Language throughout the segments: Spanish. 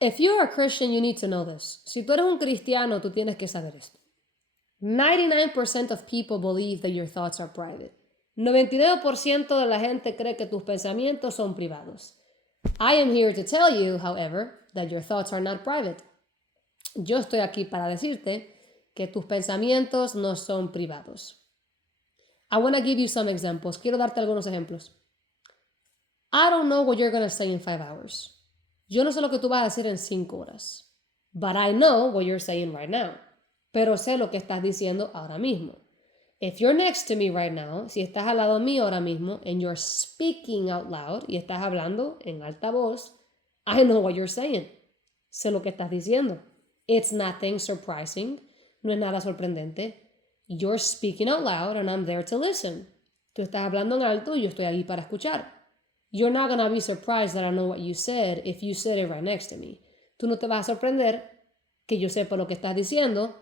If you're a Christian, you need to know this. Si tú eres un cristiano, tú tienes que saber esto. 99% of people believe that your thoughts are private. 99% de la gente cree que tus pensamientos son privados. I am here to tell you, however, that your thoughts are not private. Yo estoy aquí para decirte que tus pensamientos no son privados. I want to give you some examples. Quiero darte algunos ejemplos. I don't know what you're going to say in 5 hours. Yo no sé lo que tú vas a decir en 5 horas. But I know what you're saying right now. Pero sé lo que estás diciendo ahora mismo. If you're next to me right now, si estás al lado mío ahora mismo, and you're speaking out loud, y estás hablando en alta voz, I know what you're saying. Sé lo que estás diciendo. It's nothing surprising. No es nada sorprendente. You're speaking out loud and I'm there to listen. Tú estás hablando en alto y yo estoy ahí para escuchar. You're not going to be surprised that I know what you said if you said it right next to me. Tú no te vas a sorprender que yo sepa lo que estás diciendo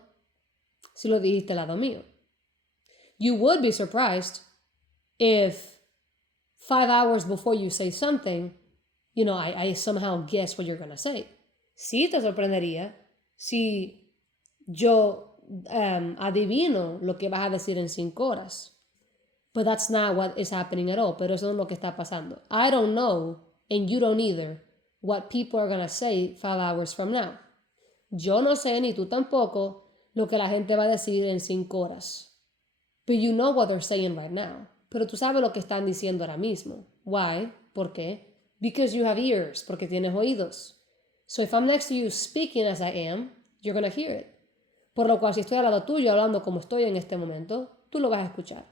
si lo dijiste al lado mío. You would be surprised if 5 hours before you say something, I somehow guess what you're going to say. Sí te sorprendería si yo adivino lo que vas a decir en 5 horas. But that's not what is happening at all. Pero eso no es lo que está pasando. I don't know, and you don't either, what people are going to say 5 hours from now. Yo no sé, ni tú tampoco, lo que la gente va a decir en 5 horas. But you know what they're saying right now. Pero tú sabes lo que están diciendo ahora mismo. Why? ¿Por qué? Because you have ears. Porque tienes oídos. So if I'm next to you speaking as I am, you're going to hear it. Por lo cual, si estoy al lado tuyo hablando como estoy en este momento, tú lo vas a escuchar.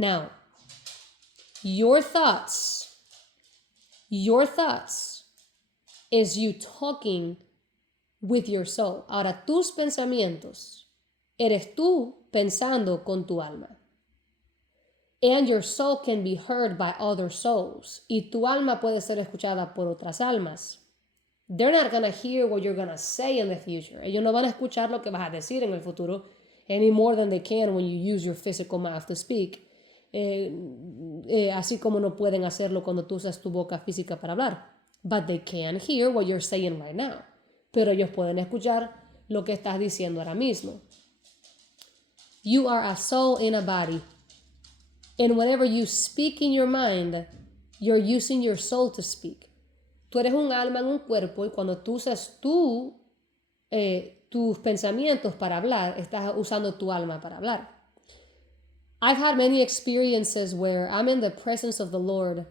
Now, your thoughts is you talking with your soul. Ahora, tus pensamientos, eres tú pensando con tu alma. And your soul can be heard by other souls. Y tu alma puede ser escuchada por otras almas. They're not going to hear what you're going to say in the future. Ellos no van a escuchar lo que vas a decir en el futuro any more than they can when you use your physical mouth to speak. Así como no pueden hacerlo cuando tú usas tu boca física para hablar. But they can hear what you're saying right now. Pero ellos pueden escuchar lo que estás diciendo ahora mismo. You are a soul in a body. And whenever you speak in your mind, you're using your soul to speak. Tú eres un alma en un cuerpo y cuando tú usas tus pensamientos para hablar, estás usando tu alma para hablar. I've had many experiences where I'm in the presence of the Lord.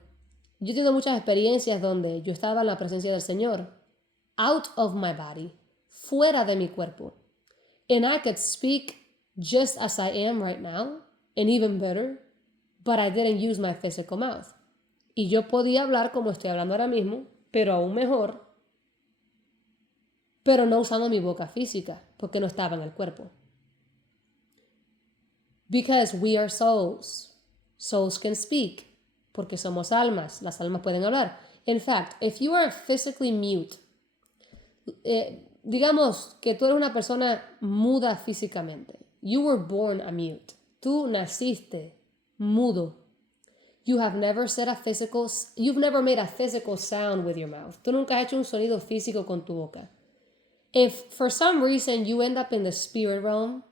Yo he tenido muchas experiencias donde yo estaba en la presencia del Señor, out of my body, fuera de mi cuerpo. And I could speak just as I am right now, and even better, but I didn't use my physical mouth. Y yo podía hablar como estoy hablando ahora mismo, pero aún mejor, pero no usando mi boca física, porque no estaba en el cuerpo. Because we are souls. Souls can speak. Porque somos almas. Las almas pueden hablar. In fact, if you are physically mute, digamos que tú eres una persona muda físicamente. You were born a mute. Tú naciste mudo. You've never made a physical sound with your mouth. Tú nunca has hecho un sonido físico con tu boca. If for some reason you end up in the spirit realm,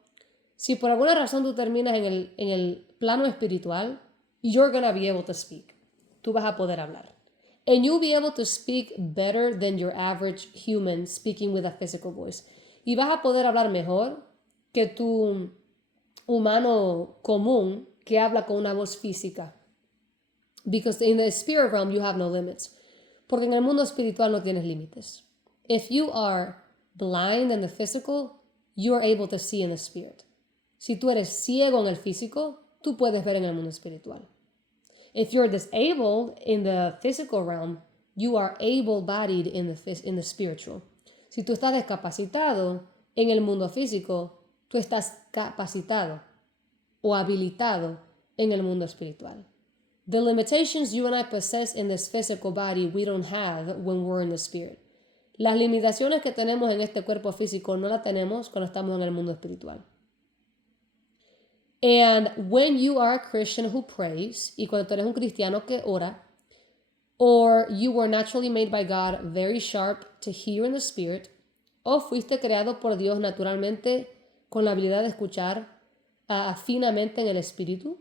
si por alguna razón tú terminas en el plano espiritual, you're going to be able to speak. Tú vas a poder hablar. And you'll be able to speak better than your average human speaking with a physical voice. Y vas a poder hablar mejor que tu humano común que habla con una voz física. Because in the spirit realm you have no limits. Porque en el mundo espiritual no tienes límites. If you are blind in the physical, you are able to see in the spirit. Si tú eres ciego en el físico, tú puedes ver en el mundo espiritual. If you're disabled in the physical realm, you are able-bodied in the spiritual. Si tú estás discapacitado en el mundo físico, tú estás capacitado o habilitado en el mundo espiritual. The limitations you and I possess in this physical body, we don't have when we're in the spirit. Las limitaciones que tenemos en este cuerpo físico no las tenemos cuando estamos en el mundo espiritual. And when you are a Christian who prays, y cuando tú eres un cristiano que ora, or you were naturally made by God very sharp to hear in the spirit, o fuiste creado por Dios naturalmente con la habilidad de escuchar finamente en el espíritu,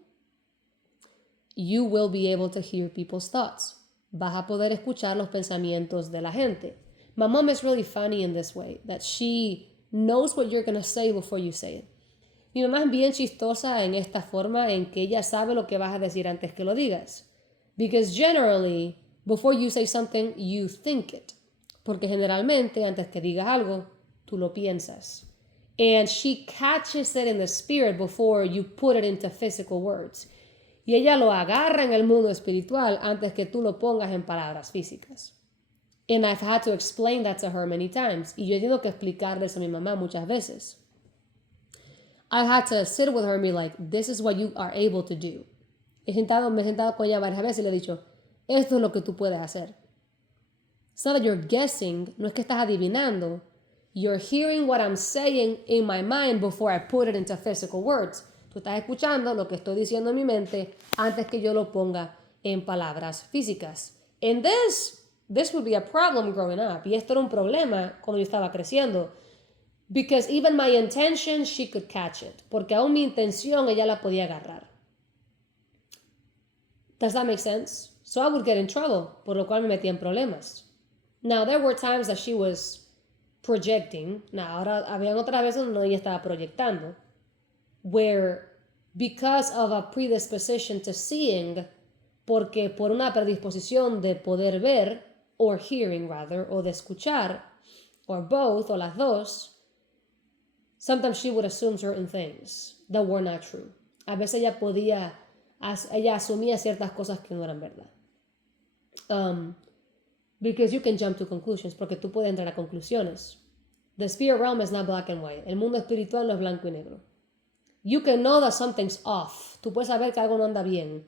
you will be able to hear people's thoughts. Vas a poder escuchar los pensamientos de la gente. My mom is really funny in this way, that she knows what you're going to say before you say it. Mi mamá es bien chistosa en esta forma, en que ella sabe lo que vas a decir antes que lo digas. Because generally, before you say something, you think it. Porque generalmente, antes que digas algo, tú lo piensas. And she catches it in the spirit before you put it into physical words. Y ella lo agarra en el mundo espiritual antes que tú lo pongas en palabras físicas. And I've had to explain that to her many times. Y yo he tenido que explicarle eso a mi mamá muchas veces. I've had to sit with her and be like, this is what you are able to do. Me he sentado con ella varias veces y le he dicho, esto es lo que tú puedes hacer. It's not that you're guessing, no es que estás adivinando. You're hearing what I'm saying in my mind before I put it into physical words. Tú estás escuchando lo que estoy diciendo en mi mente antes que yo lo ponga en palabras físicas. And this would be a problem growing up. Y esto era un problema cuando yo estaba creciendo. Because even my intention, she could catch it. Porque aún mi intención, ella la podía agarrar. Does that make sense? So I would get in trouble, por lo cual me metía en problemas. Now, there were times that she was projecting. Now, ahora habían otras veces donde ella estaba proyectando. Where, because of a predisposition to seeing, porque por una predisposición de poder ver, or hearing rather, o de escuchar, or both, o las dos, sometimes she would assume certain things that were not true. A veces ella asumía ciertas cosas que no eran verdad. Because you can jump to conclusions, porque tú puedes entrar a conclusiones. The spirit realm is not black and white. El mundo espiritual no es blanco y negro. You can know that something's off. Tú puedes saber que algo no anda bien,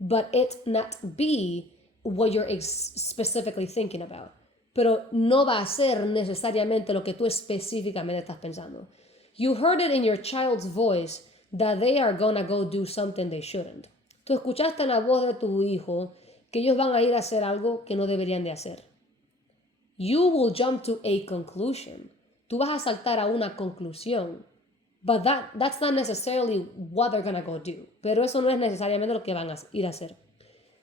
but it not be what you're specifically thinking about. Pero no va a ser necesariamente lo que tú específicamente estás pensando. You heard it in your child's voice that they are gonna go do something they shouldn't. Tú escuchaste en la voz de tu hijo que ellos van a ir a hacer algo que no deberían de hacer. You will jump to a conclusion. Tú vas a saltar a una conclusión. But that's not necessarily what they're gonna go do. Pero eso no es necesariamente lo que van a ir a hacer.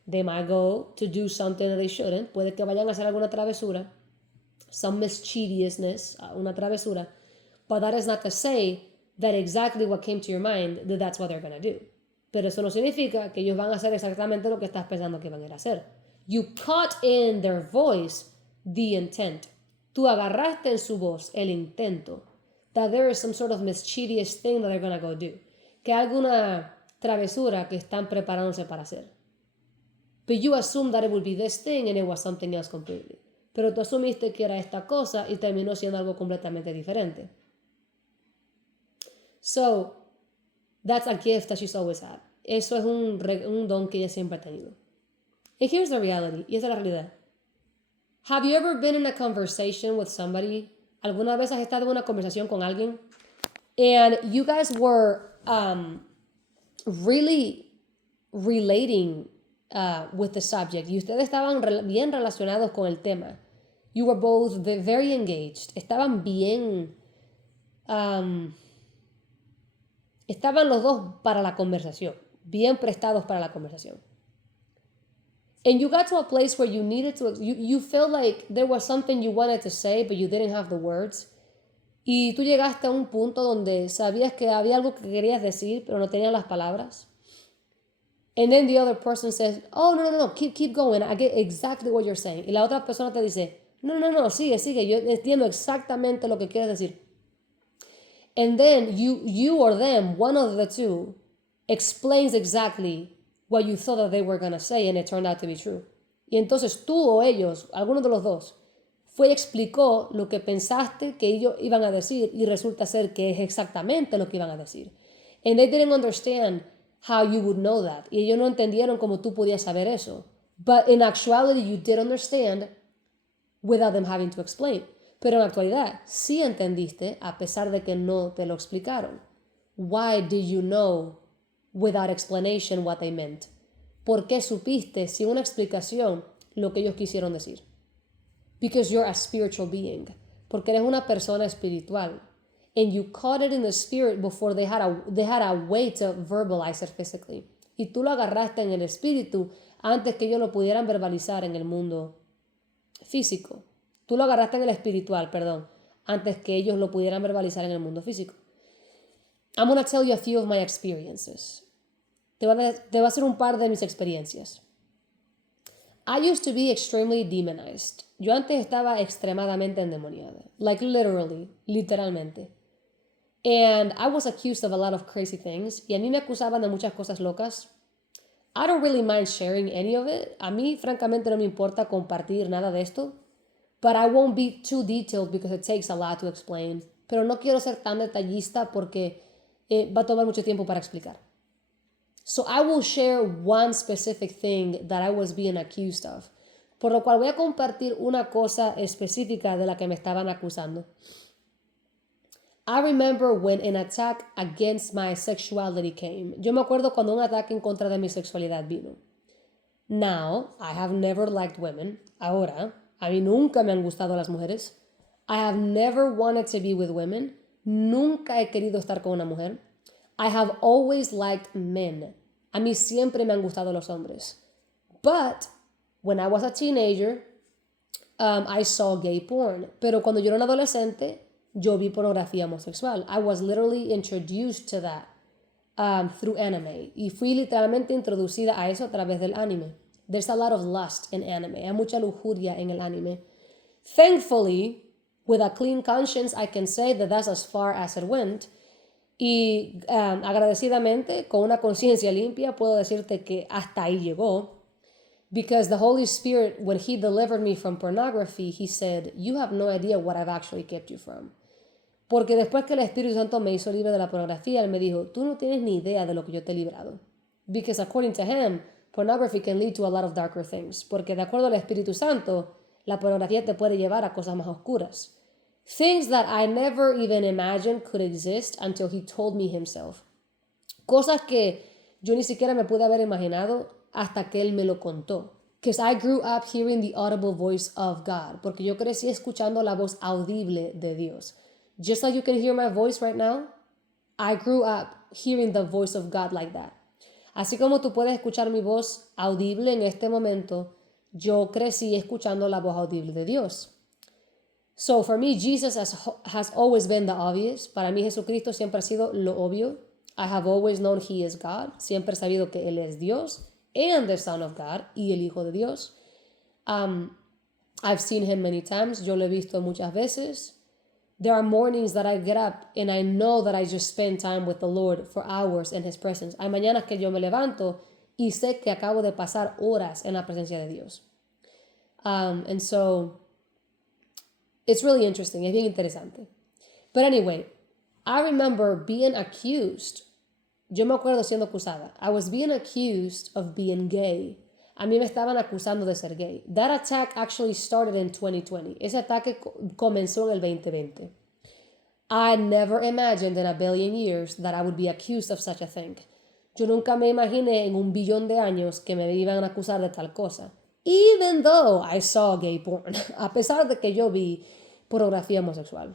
They might go to do something that they shouldn't. Puede que vayan a hacer alguna travesura. Some mischievousness, una travesura. But that is not to say that exactly what came to your mind, that that's what they're gonna do. Pero eso no significa que ellos van a hacer exactamente lo que estás pensando que van a ir a hacer. You caught in their voice the intent. Tú agarraste en su voz el intento. That there is some sort of mischievous thing that they're going to go do. Que alguna travesura que están preparándose para hacer. But you assumed that it would be this thing and it was something else completely. Pero tú asumiste que era esta cosa y terminó siendo algo completamente diferente. So, that's a gift that she's always had. Eso es un don que ella siempre ha tenido. And here's the reality, y esa es la realidad. Have you ever been in a conversation with somebody? ¿Alguna vez has estado en una conversación con alguien? And you guys were really relating with the subject. Y ustedes estaban bien relacionados con el tema. You were both very engaged. Estaban bien... estaban los dos para la conversación. Bien prestados para la conversación. And you got to a place where you needed to, you felt like there was something you wanted to say, but you didn't have the words. Y tú llegaste a un punto donde sabías que había algo que querías decir, pero no tenías las palabras. And then the other person says, oh, no, keep going. I get exactly what you're saying. Y la otra persona te dice, no, sigue. Yo entiendo exactamente lo que quieres decir. And then you or them, one of the two, explains exactly what you thought that they were going to say and it turned out to be true. Y entonces tú o ellos, alguno de los dos, fue y explicó lo que pensaste que ellos iban a decir y resulta ser que es exactamente lo que iban a decir. And they didn't understand how you would know that. Y ellos no entendieron cómo tú podías saber eso. But in actuality you did understand without them having to explain. Pero en la actualidad sí entendiste a pesar de que no te lo explicaron. Why did you know without explanation what they meant? ¿Por qué supiste sin una explicación lo que ellos quisieron decir. Because you're a spiritual being. Porque eres una persona espiritual. And you caught it in the spirit before they had a way to verbalize it physically. Y tú lo agarraste en el espíritu antes que ellos lo pudieran verbalizar en el mundo físico. Tú lo agarraste en el espiritual, perdón, antes que ellos lo pudieran verbalizar en el mundo físico. I'm going to tell you a few of my experiences. Te voy a hacer un par de mis experiencias. I used to be extremely demonized. Yo antes estaba extremadamente endemoniada. Like literalmente. And I was accused of a lot of crazy things. Y a mí me acusaban de muchas cosas locas. I don't really mind sharing any of it. A mí, francamente, no me importa compartir nada de esto. But I won't be too detailed because it takes a lot to explain. Pero no quiero ser tan detallista porque va a tomar mucho tiempo para explicar. So I will share one specific thing that I was being accused of. Por lo cual voy a compartir una cosa específica de la que me estaban acusando. I remember when an attack against my sexuality came. Yo me acuerdo cuando un ataque en contra de mi sexualidad vino. Now, I have never liked women. Ahora, a mí nunca me han gustado las mujeres. I have never wanted to be with women. Nunca he querido estar con una mujer. I have always liked men. A mí siempre me han gustado los hombres. But, when I was a teenager, I saw gay porn. Pero cuando yo era un adolescente, yo vi pornografía homosexual. I was literally introduced to that through anime. Y fui literalmente introducida a eso a través del anime. There's a lot of lust in anime. Hay mucha lujuria en el anime. Thankfully, with a clean conscience, I can say that that's as far as it went. Y agradecidamente, con una conciencia limpia, puedo decirte que hasta ahí llegó. Because the Holy Spirit, when He delivered me from pornography, He said, you have no idea what I've actually kept you from. Porque después que el Espíritu Santo me hizo libre de la pornografía, Él me dijo, tú no tienes ni idea de lo que yo te he librado. Because according to Him, pornography can lead to a lot of darker things. Porque de acuerdo al Espíritu Santo, la pornografía te puede llevar a cosas más oscuras. Things that I never even imagined could exist until He told me Himself. Cosas que yo ni siquiera me pude haber imaginado hasta que Él me lo contó. Because I grew up hearing the audible voice of God. Porque yo crecí escuchando la voz audible de Dios. Just like you can hear my voice right now, I grew up hearing the voice of God like that. Así como tú puedes escuchar mi voz audible en este momento, yo crecí escuchando la voz audible de Dios. So for me, Jesus has always been the obvious. Para mí, Jesucristo siempre ha sido lo obvio. I have always known He is God. Siempre he sabido que Él es Dios and the Son of God y el Hijo de Dios. I've seen Him many times. Yo lo he visto muchas veces. There are mornings that I get up and I know that I just spend time with the Lord for hours in His presence. Hay mañanas que yo me levanto y sé que acabo de pasar horas en la presencia de Dios. And so it's really interesting. Es bien interesante. But anyway, I remember being accused. Yo me acuerdo siendo acusada. I was being accused of being gay. A mí me estaban acusando de ser gay. That attack actually started in 2020. Ese ataque comenzó en el 2020. I never imagined in a billion years that I would be accused of such a thing. Yo nunca me imaginé en un billón de años que me iban a acusar de tal cosa. Even though I saw gay porn. A pesar de que yo vi pornografía homosexual.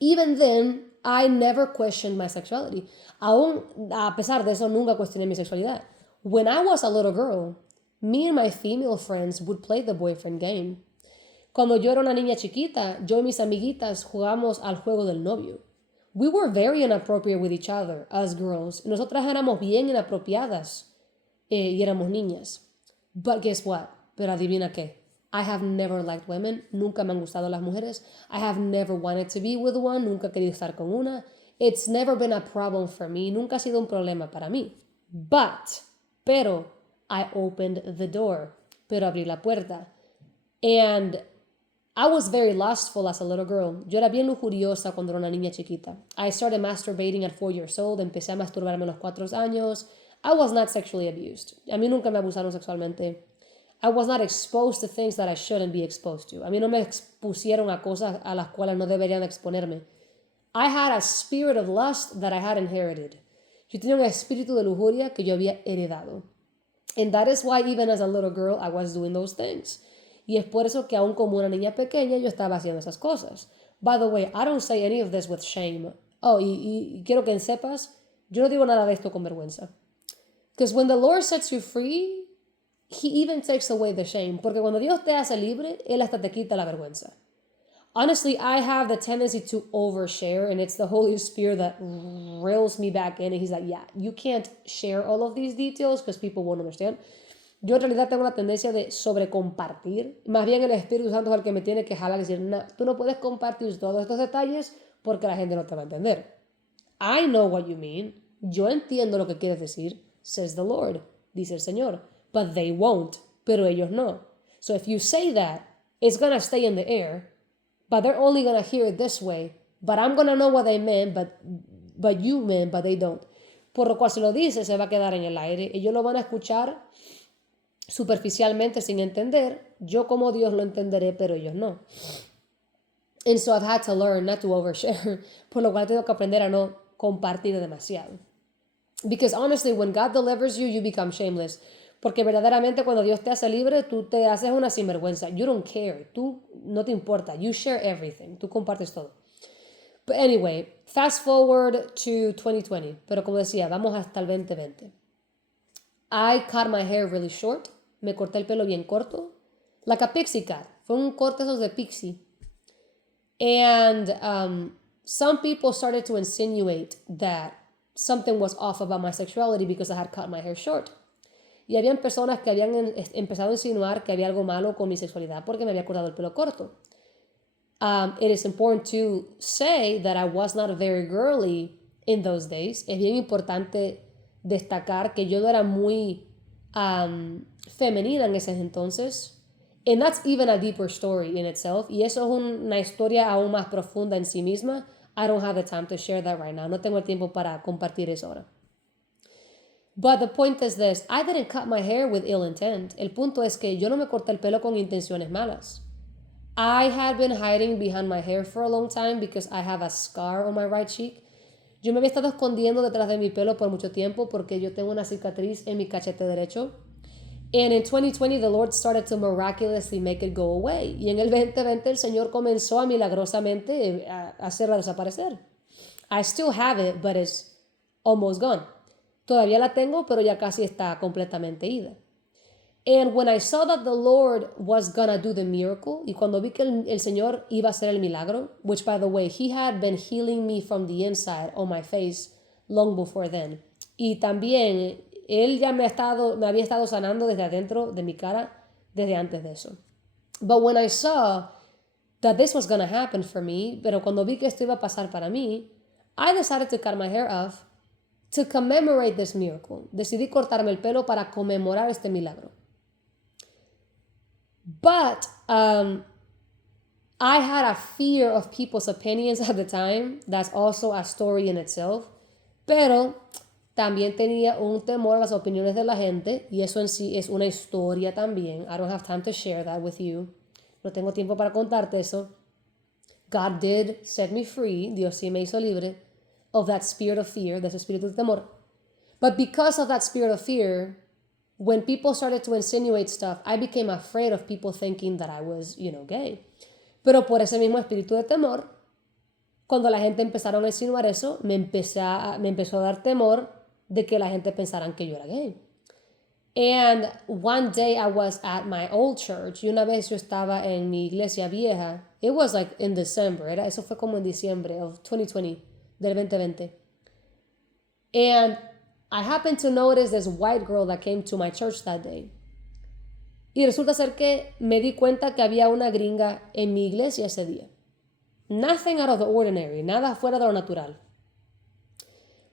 Even then, I never questioned my sexuality. Aún a pesar de eso, nunca cuestioné mi sexualidad. When I was a little girl, me and my female friends would play the boyfriend game. Cuando yo era una niña chiquita, yo y mis amiguitas jugamos al juego del novio. We were very inappropriate with each other, us girls. Nosotras éramos bien inapropiadas y éramos niñas. But guess what? Pero adivina qué. I have never liked women. Nunca me han gustado las mujeres. I have never wanted to be with one. Nunca he querido estar con una. It's never been a problem for me. Nunca ha sido un problema para mí. Pero, I opened the door. Pero abrí la puerta. And I was very lustful as a little girl. Yo era bien lujuriosa cuando era una niña chiquita. I started masturbating at 4 years old. Empecé a masturbarme a los 4 años. I was not sexually abused. A mí nunca me abusaron sexualmente. I was not exposed to things that I shouldn't be exposed to. A mí no me expusieron a cosas a las cuales no deberían exponerme. I had a spirit of lust that I had inherited. Yo tenía un espíritu de lujuria que yo había heredado. And that is why even as a little girl I was doing those things. Y es por eso que aún como una niña pequeña yo estaba haciendo esas cosas. By the way, I don't say any of this with shame. Oh, y quiero que sepas, yo no digo nada de esto con vergüenza. Because when the Lord sets you free, He even takes away the shame. Porque cuando Dios te hace libre, Él hasta te quita la vergüenza. Honestly, I have the tendency to overshare, and it's the Holy Spirit that reels me back in, and He's like, yeah, you can't share all of these details because people won't understand. Yo en realidad tengo la tendencia de sobrecompartir. Más bien el Espíritu Santo es el que me tiene que jalar y decir, no, tú no puedes compartir todos estos detalles porque la gente no te va a entender. I know what you mean. Yo entiendo lo que quieres decir, says the Lord, dice el Señor. But they won't, pero ellos no. So if you say that, it's going to stay in the air, but they're only going to hear it this way. But I'm going to know what they meant, but you meant, but they don't. Por lo cual si lo dice, se va a quedar en el aire. Ellos lo van a escuchar superficialmente sin entender. Yo como Dios lo entenderé, pero ellos no. And so I've had to learn not to overshare. Por lo cual tengo que aprender a no compartir demasiado. Because honestly, when God delivers you, you become shameless. Porque verdaderamente cuando Dios te hace libre, tú te haces una sinvergüenza. You don't care. Tú no te importa. You share everything. Tú compartes todo. But anyway, fast forward to 2020. Pero como decía, vamos hasta el 2020. I cut my hair really short. Me corté el pelo bien corto. Like a pixie cut. Fue un corte esos de pixie. And some people started to insinuate that something was off about my sexuality because I had cut my hair short. Y habían personas que habían empezado a insinuar que había algo malo con mi sexualidad porque me había cortado el pelo corto. It is important to say that I was not very girly in those days. Es bien importante destacar que yo no era muy femenina en ese entonces. And that's even a deeper story in itself. Y eso es una historia aún más profunda en sí misma. I don't have the time to share that right now. No tengo el tiempo para compartir eso ahora. But the point is this, I didn't cut my hair with ill intent. El punto es que yo no me corté el pelo con intenciones malas. I had been hiding behind my hair for a long time because I have a scar on my right cheek. Yo me había estado escondiendo detrás de mi pelo por mucho tiempo porque yo tengo una cicatriz en mi cachete derecho. And in 2020, the Lord started to miraculously make it go away. Y en el 2020, el Señor comenzó a milagrosamente a hacerla desaparecer. I still have it, but it's almost gone. Todavía la tengo, pero ya casi está completamente ida. And when I saw that the Lord was gonna do the miracle, y cuando vi que el Señor iba a hacer el milagro, which by the way, He had been healing me from the inside on my face long before then. Y también Él ya me había estado sanando desde adentro de mi cara desde antes de eso. But when I saw that this was gonna happen for me, pero cuando vi que esto iba a pasar para mí, I decided to cut my hair off to commemorate this miracle. Decidí cortarme el pelo para conmemorar este milagro. But I had a fear of people's opinions at the time. That's also a story in itself. Pero también tenía un temor a las opiniones de la gente. Y eso en sí es una historia también. I don't have time to share that with you. No tengo tiempo para contarte eso. God did set me free. Dios sí me hizo libre of that spirit of fear, de ese espíritu de temor. But because of that spirit of fear, when people started to insinuate stuff, I became afraid of people thinking that I was, gay. Pero por ese mismo espíritu de temor, cuando la gente empezaron a insinuar eso, me empezó a dar temor de que la gente pensara que yo era gay. And one day I was at my old church, y una vez yo estaba en mi iglesia vieja. It was like in December, eso fue como en diciembre of 2020, del 2020. And I happened to notice this white girl that came to my church that day. Y resulta ser que me di cuenta que había una gringa en mi iglesia ese día. Nothing out of the ordinary, nada fuera de lo natural.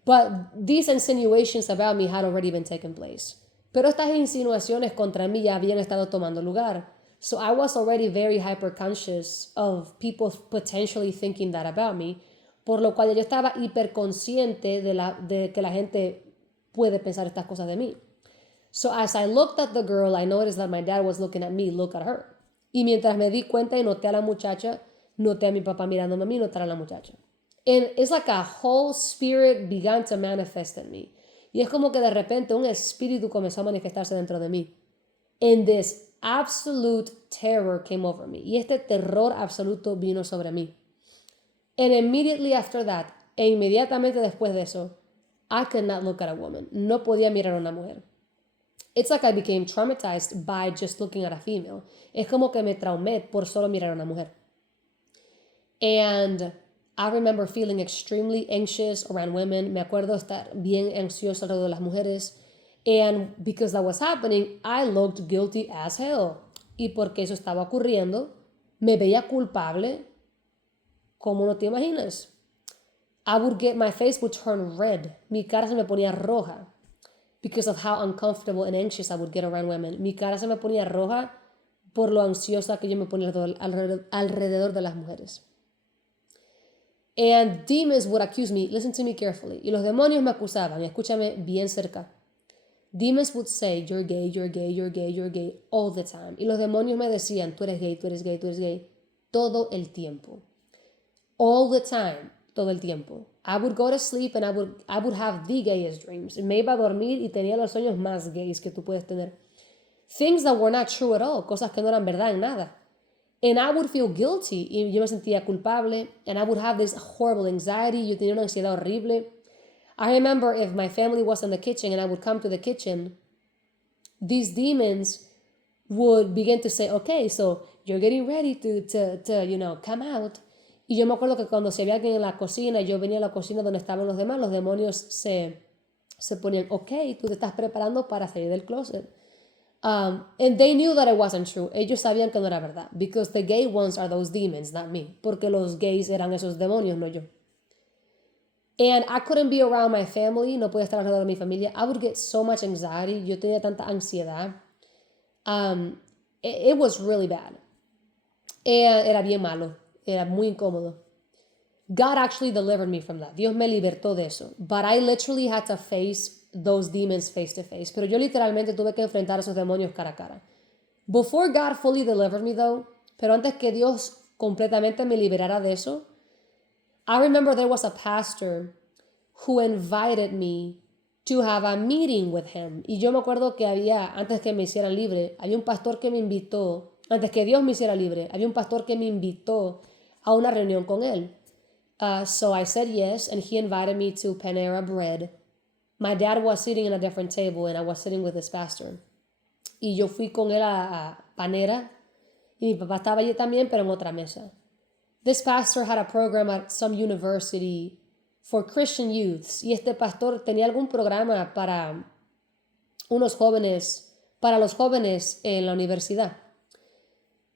But these insinuations about me had already been taking place. Pero estas insinuaciones contra mí ya habían estado tomando lugar. So I was already very hyper-conscious of people potentially thinking that about me, por lo cual yo estaba hiperconsciente de que la gente puede pensar estas cosas de mí. So as I looked at the girl, I noticed that my dad was looking at me, look at her. Y mientras me di cuenta y noté a la muchacha, noté a mi papá mirándome a mí, notar a la muchacha. And it's like a whole spirit began to manifest in me. Y es como que de repente un espíritu comenzó a manifestarse dentro de mí. And this absolute terror came over me. Y este terror absoluto vino sobre mí. And immediately after that, e inmediatamente después de eso, I could not look at a woman. No podía mirar a una mujer. It's like I became traumatized by just looking at a female. Es como que me traumé por solo mirar a una mujer. And I remember feeling extremely anxious around women. Me acuerdo estar bien ansiosa alrededor de las mujeres. And because that was happening, I looked guilty as hell. Y porque eso estaba ocurriendo, me veía culpable, como no te imaginas. My face would turn red. Mi cara se me ponía roja. Because of how uncomfortable and anxious I would get around women. Mi cara se me ponía roja por lo ansiosa que yo me ponía alrededor de las mujeres. And demons would accuse me, listen to me carefully. Y los demonios me acusaban, escúchame bien cerca. Demons would say, you're gay, you're gay, you're gay, you're gay, all the time. Y los demonios me decían, tú eres gay, tú eres gay, tú eres gay, todo el tiempo. All the time, todo el tiempo. I would go to sleep and I would have the gayest dreams. Me iba a dormir y tenía los sueños más gays que tú puedes tener. Things that were not true at all, cosas que no eran verdad en nada. And I would feel guilty, y yo me sentía culpable, and I would have this horrible anxiety, yo tenía una ansiedad horrible. I remember if my family was in the kitchen and I would come to the kitchen, these demons would begin to say, okay, so you're getting ready to come out. Y yo me acuerdo que cuando se había alguien en la cocina, yo venía a la cocina donde estaban los demás, los demonios se ponían, okay, tú te estás preparando para salir del closet. And they knew that it wasn't true. Ellos sabían que no era verdad. Because the gay ones are those demons, not me. Porque los gays eran esos demonios, no yo. And I couldn't be around my family. No podía estar alrededor de mi familia. I would get so much anxiety. Yo tenía tanta ansiedad. It was really bad. Era bien malo. Era muy incómodo. God actually delivered me from that. Dios me libertó de eso. But I literally had to face those demons face to face. Pero yo literalmente tuve que enfrentar a esos demonios cara a cara. Before God fully delivered me though, pero antes que Dios completamente me liberara de eso, I remember there was a pastor who invited me to have a meeting with him. Y yo me acuerdo que antes que me hicieran libre, había un pastor que me invitó, antes que Dios me hiciera libre, había un pastor que me invitó a una reunión con él. So I said yes, and he invited me to Panera Bread. My dad was sitting in a different table, and I was sitting with this pastor. Y yo fui con él a Panera, y mi papá estaba allí también, pero en otra mesa. This pastor had a program at some university for Christian youths, y este pastor tenía algún programa para los jóvenes en la universidad.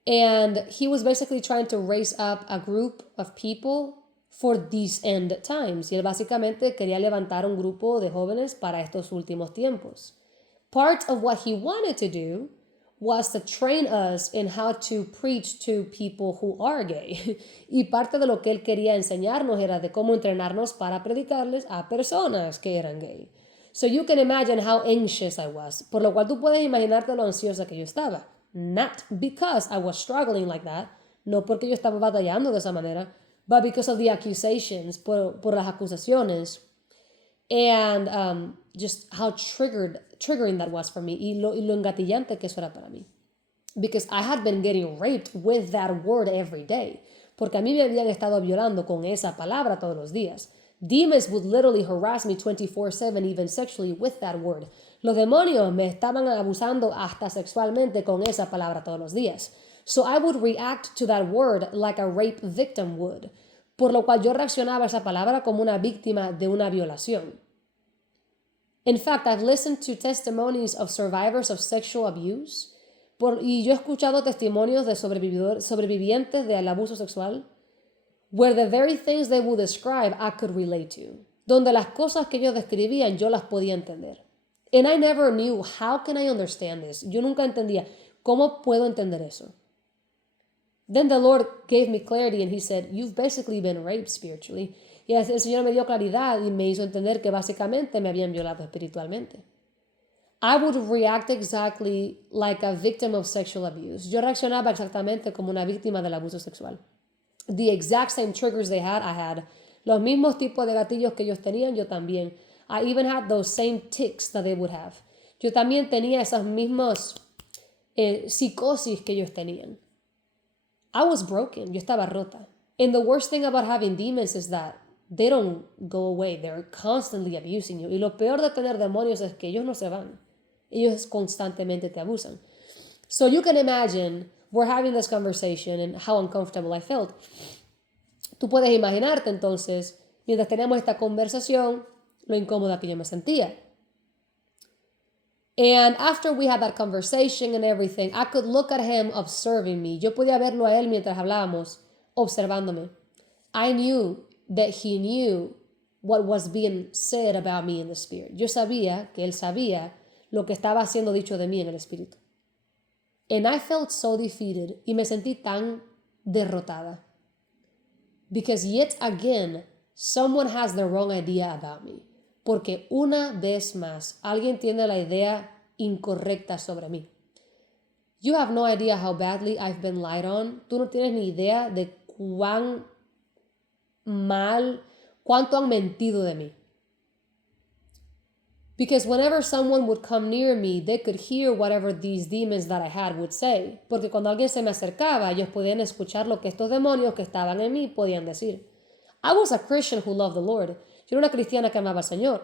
And he was basically trying to raise up a group of people for these end times. Y él básicamente quería levantar un grupo de jóvenes para estos últimos tiempos. Part of what he wanted to do was to train us in how to preach to people who are gay. Y parte de lo que él quería enseñarnos era de cómo entrenarnos para predicarles a personas que eran gay. So you can imagine how anxious I was. Por lo cual tú puedes imaginarte lo ansiosa que yo estaba. Not because I was struggling like that. No porque yo estaba batallando de esa manera. But because of the accusations, por las acusaciones, and just how triggering that was for me, y lo engatillante que eso era para mí. Because I had been getting raped with that word every day. Porque a mí me habían estado violando con esa palabra todos los días. Demons would literally harass me 24/7, even sexually, with that word. Los demonios me estaban abusando hasta sexualmente con esa palabra todos los días. So I would react to that word like a rape victim would. Por lo cual yo reaccionaba a esa palabra como una víctima de una violación. In fact, I've listened to testimonies of survivors of sexual abuse. Y yo he escuchado testimonios de sobrevivientes del abuso sexual, where the very things they would describe I could relate to. Donde las cosas que ellos describían yo las podía entender. And I never knew, how can I understand this? Yo nunca entendía, ¿cómo puedo entender eso? Then the Lord gave me clarity and he said, you've basically been raped spiritually. Y el Señor me dio claridad y me hizo entender que básicamente me habían violado espiritualmente. I would react exactly like a victim of sexual abuse. Yo reaccionaba exactamente como una víctima del abuso sexual. The exact same triggers I had. Los mismos tipos de gatillos que ellos tenían, yo también. I even had those same tics that they would have. Yo también tenía esas mismas psicosis que ellos tenían. I was broken. Yo estaba rota. And the worst thing about having demons is that they don't go away. They're constantly abusing you. Y lo peor de tener demonios es que ellos no se van. Ellos constantemente te abusan. So you can imagine, we're having this conversation and how uncomfortable I felt. Tú puedes imaginarte entonces, mientras teníamos esta conversación, lo incómoda que yo me sentía. And after we had that conversation and everything, I could look at him observing me. Yo podía verlo a él mientras hablábamos, observándome. I knew that he knew what was being said about me in the spirit. Yo sabía que él sabía lo que estaba siendo dicho de mí en el espíritu. And I felt so defeated y me sentí tan derrotada. Because yet again, someone has the wrong idea about me. Porque una vez más, alguien tiene la idea incorrecta sobre mí. You have no idea how badly I've been lied on. Tú no tienes ni idea de cuánto han mentido de mí. Because whenever someone would come near me, they could hear whatever these demons that I had would say. Porque cuando alguien se me acercaba, ellos podían escuchar lo que estos demonios que estaban en mí podían decir. I was a Christian who loved the Lord. Yo era una cristiana que amaba al Señor.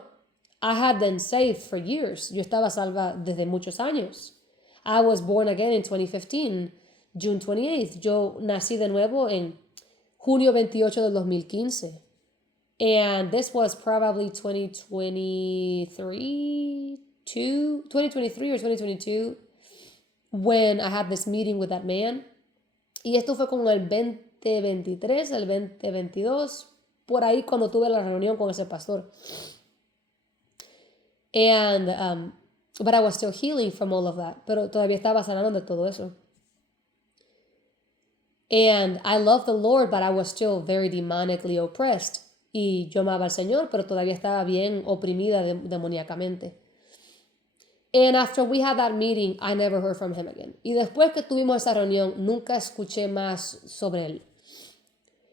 I had been saved for years. Yo estaba salva desde muchos años. I was born again in 2015, June 28th. Yo nací de nuevo en junio 28 del 2015. And this was probably 2023 or 2022 when I had this meeting with that man. Y esto fue como el 2023, el 2022, por ahí cuando tuve la reunión con ese pastor. And, but I was still healing from all of that. Pero todavía estaba sanando de todo eso. And I loved the Lord, but I was still very demonically oppressed. Y yo amaba al Señor, pero todavía estaba bien oprimida demoníacamente. And after we had that meeting, I never heard from him again. Y después que tuvimos esa reunión, nunca escuché más sobre él.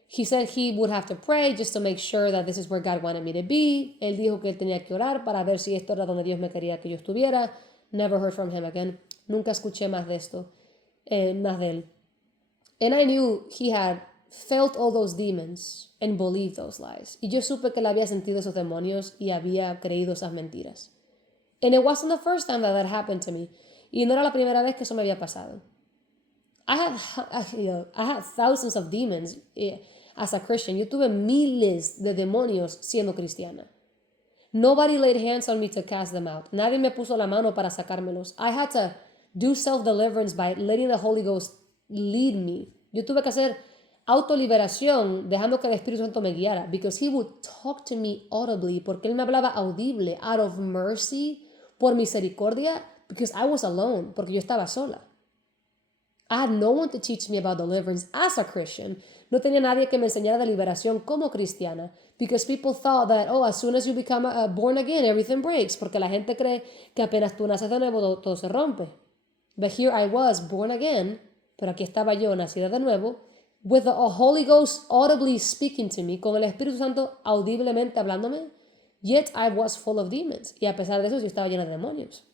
He said he would have to pray just to make sure that this is where God wanted me to be. Él dijo que él tenía que orar para ver si esto era donde Dios me quería que yo estuviera. Never heard from him again. Nunca escuché más de esto, más de él. And I knew he had felt all those demons and believed those lies. Y yo supe que él había sentido esos demonios y había creído esas mentiras. And it wasn't the first time that happened to me. Y no era la primera vez que eso me había pasado. I had thousands of demons as a Christian. Yo tuve miles de demonios siendo cristiana. Nobody laid hands on me to cast them out. Nadie me puso la mano para sacármelos. I had to do self-deliverance by letting the Holy Ghost lead me. Yo tuve que hacer autoliberación dejando que el Espíritu Santo me guiara. Because he would talk to me audibly. Porque él me hablaba audible. Out of mercy. Por misericordia. Because I was alone. Porque yo estaba sola. I had no one to teach me about deliverance as a Christian. No tenía nadie que me enseñara de liberación como cristiana. Because people thought that, as soon as you become born again, everything breaks. Porque la gente cree que apenas tú naces de nuevo, todo se rompe. But here I was, born again. Pero aquí estaba yo, nacida de nuevo. With the Holy Ghost audibly speaking to me. Con el Espíritu Santo audiblemente hablándome. Yet I was full of demons. Y a pesar de eso, yo estaba llena de demonios.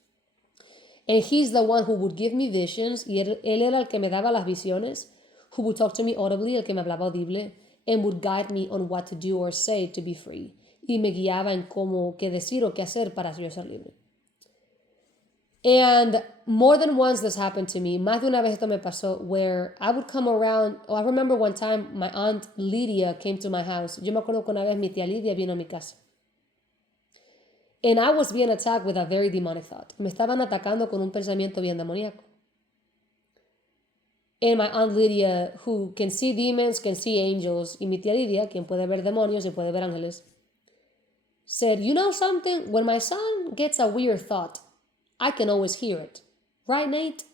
And he's the one who would give me visions. Y él era el que me daba las visiones. Who would talk to me audibly, el que me hablaba audible. And would guide me on what to do or say to be free. Y me guiaba en cómo, qué decir o qué hacer para yo ser libre. And more than once this happened to me. Más de una vez esto me pasó. Where I would come around. I remember one time my aunt Lydia came to my house. Yo me acuerdo que una vez mi tía Lidia vino a mi casa. And I was being attacked with a very demonic thought. Me estaban atacando con un pensamiento bien demoníaco. And my aunt Lydia, who can see demons, can see angels, y mi tía Lidia, quien puede ver demonios y puede ver ángeles, said, you know something? When my son gets a weird thought, I can always hear it. Right, Nate?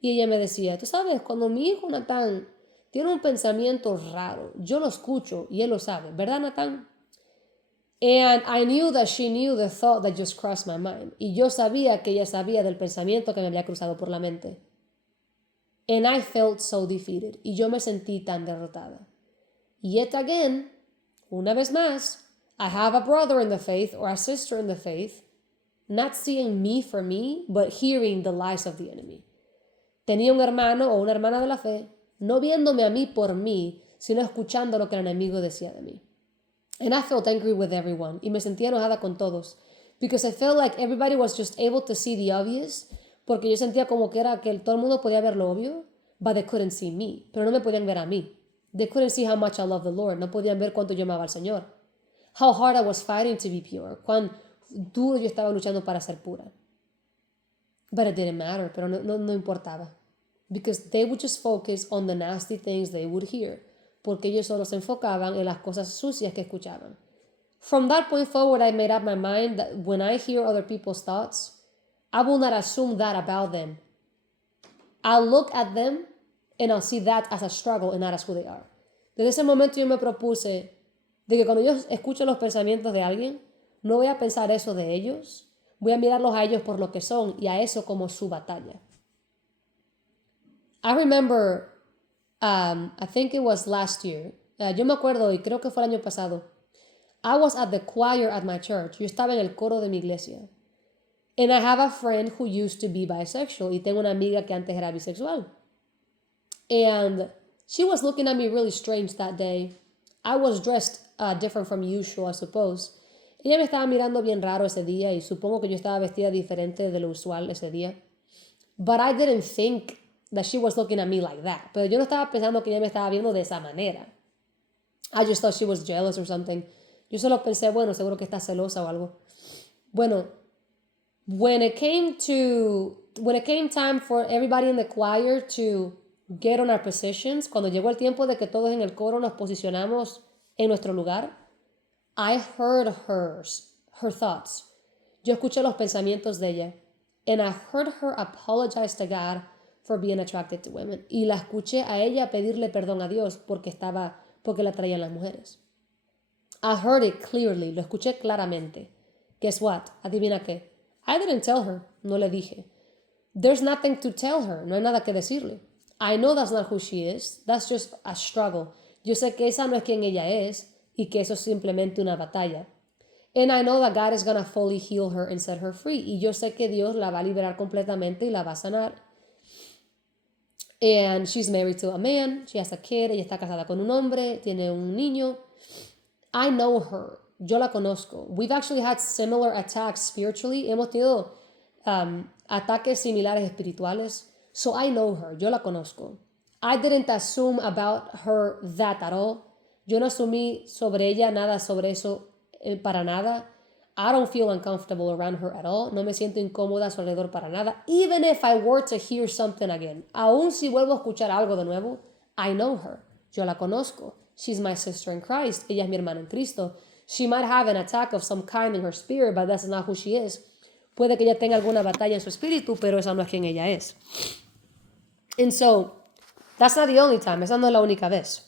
Y ella me decía, tú sabes, cuando mi hijo Natán tiene un pensamiento raro, yo lo escucho y él lo sabe. ¿Verdad, Natán? And I knew that she knew the thought that just crossed my mind. Y yo sabía que ella sabía del pensamiento que me había cruzado por la mente. And I felt so defeated. Y yo me sentí tan derrotada. Yet again, una vez más, I have a brother in the faith or a sister in the faith, not seeing me for me, but hearing the lies of the enemy. Tenía un hermano o una hermana de la fe, no viéndome a mí por mí, sino escuchando lo que el enemigo decía de mí. And I felt angry with everyone, y me sentía enojada con todos, because I felt like everybody was just able to see the obvious, porque yo sentía como que era que todo el mundo podía ver lo obvio, but they couldn't see me, pero no me podían ver a mí. They couldn't see how much I love the Lord, no podían ver cuánto yo amaba al Señor. How hard I was fighting to be pure, cuán duro yo estaba luchando para ser pura. But it didn't matter, pero no importaba. Because they would just focus on the nasty things they would hear, porque ellos solo se enfocaban en las cosas sucias que escuchaban. From that point forward, I made up my mind that when I hear other people's thoughts, I will not assume that about them. I'll look at them and I'll see that as a struggle and not as who they are. Desde ese momento yo me propuse de que cuando yo escucho los pensamientos de alguien, no voy a pensar eso de ellos, voy a mirarlos a ellos por lo que son y a eso como su batalla. I remember, I think it was last year, yo me acuerdo y creo que fue el año pasado, I was at the choir at my church, yo estaba en el coro de mi iglesia, and I have a friend who used to be bisexual, y tengo una amiga que antes era bisexual, and she was looking at me really strange that day. I was dressed different from usual, I suppose. Ella me estaba mirando bien raro ese día y supongo que yo estaba vestida diferente de lo usual ese día. But I didn't think that she was looking at me like that. Pero yo no estaba pensando que ella me estaba viendo de esa manera. I just thought she was jealous or something. Yo solo pensé, bueno, seguro que está celosa o algo. Bueno, when it came time for everybody in the choir to get on our positions, cuando llegó el tiempo de que todos en el coro nos posicionamos en nuestro lugar, I heard her thoughts. Yo escuché los pensamientos de ella. And I heard her apologize to God for being attracted to women. Y la escuché a ella pedirle perdón a Dios porque la traían las mujeres. I heard it clearly. Lo escuché claramente. Guess what? Adivina qué. I didn't tell her. No le dije. There's nothing to tell her. No hay nada que decirle. I know that's not who she is. That's just a struggle. Yo sé que esa no es quien ella es y que eso es simplemente una batalla. And I know that God is going to fully heal her and set her free. Y yo sé que Dios la va a liberar completamente y la va a sanar. And she's married to a man. She has a kid. Ella está casada con un hombre. Tiene un niño. I know her. Yo la conozco. We've actually had similar attacks spiritually. Hemos tenido ataques similares espirituales. So I know her. Yo la conozco. I didn't assume about her that at all. Yo no asumí sobre ella nada sobre eso para nada. I don't feel uncomfortable around her at all. No me siento incómoda a su alrededor para nada. Even if I were to hear something again. Aún si vuelvo a escuchar algo de nuevo, I know her. Yo la conozco. She's my sister in Christ. Ella es mi hermana en Cristo. She might have an attack of some kind in her spirit, but that's not who she is. Puede que ella tenga alguna batalla en su espíritu, pero esa no es quien ella es. And so, that's not the only time. Esa no es la única vez.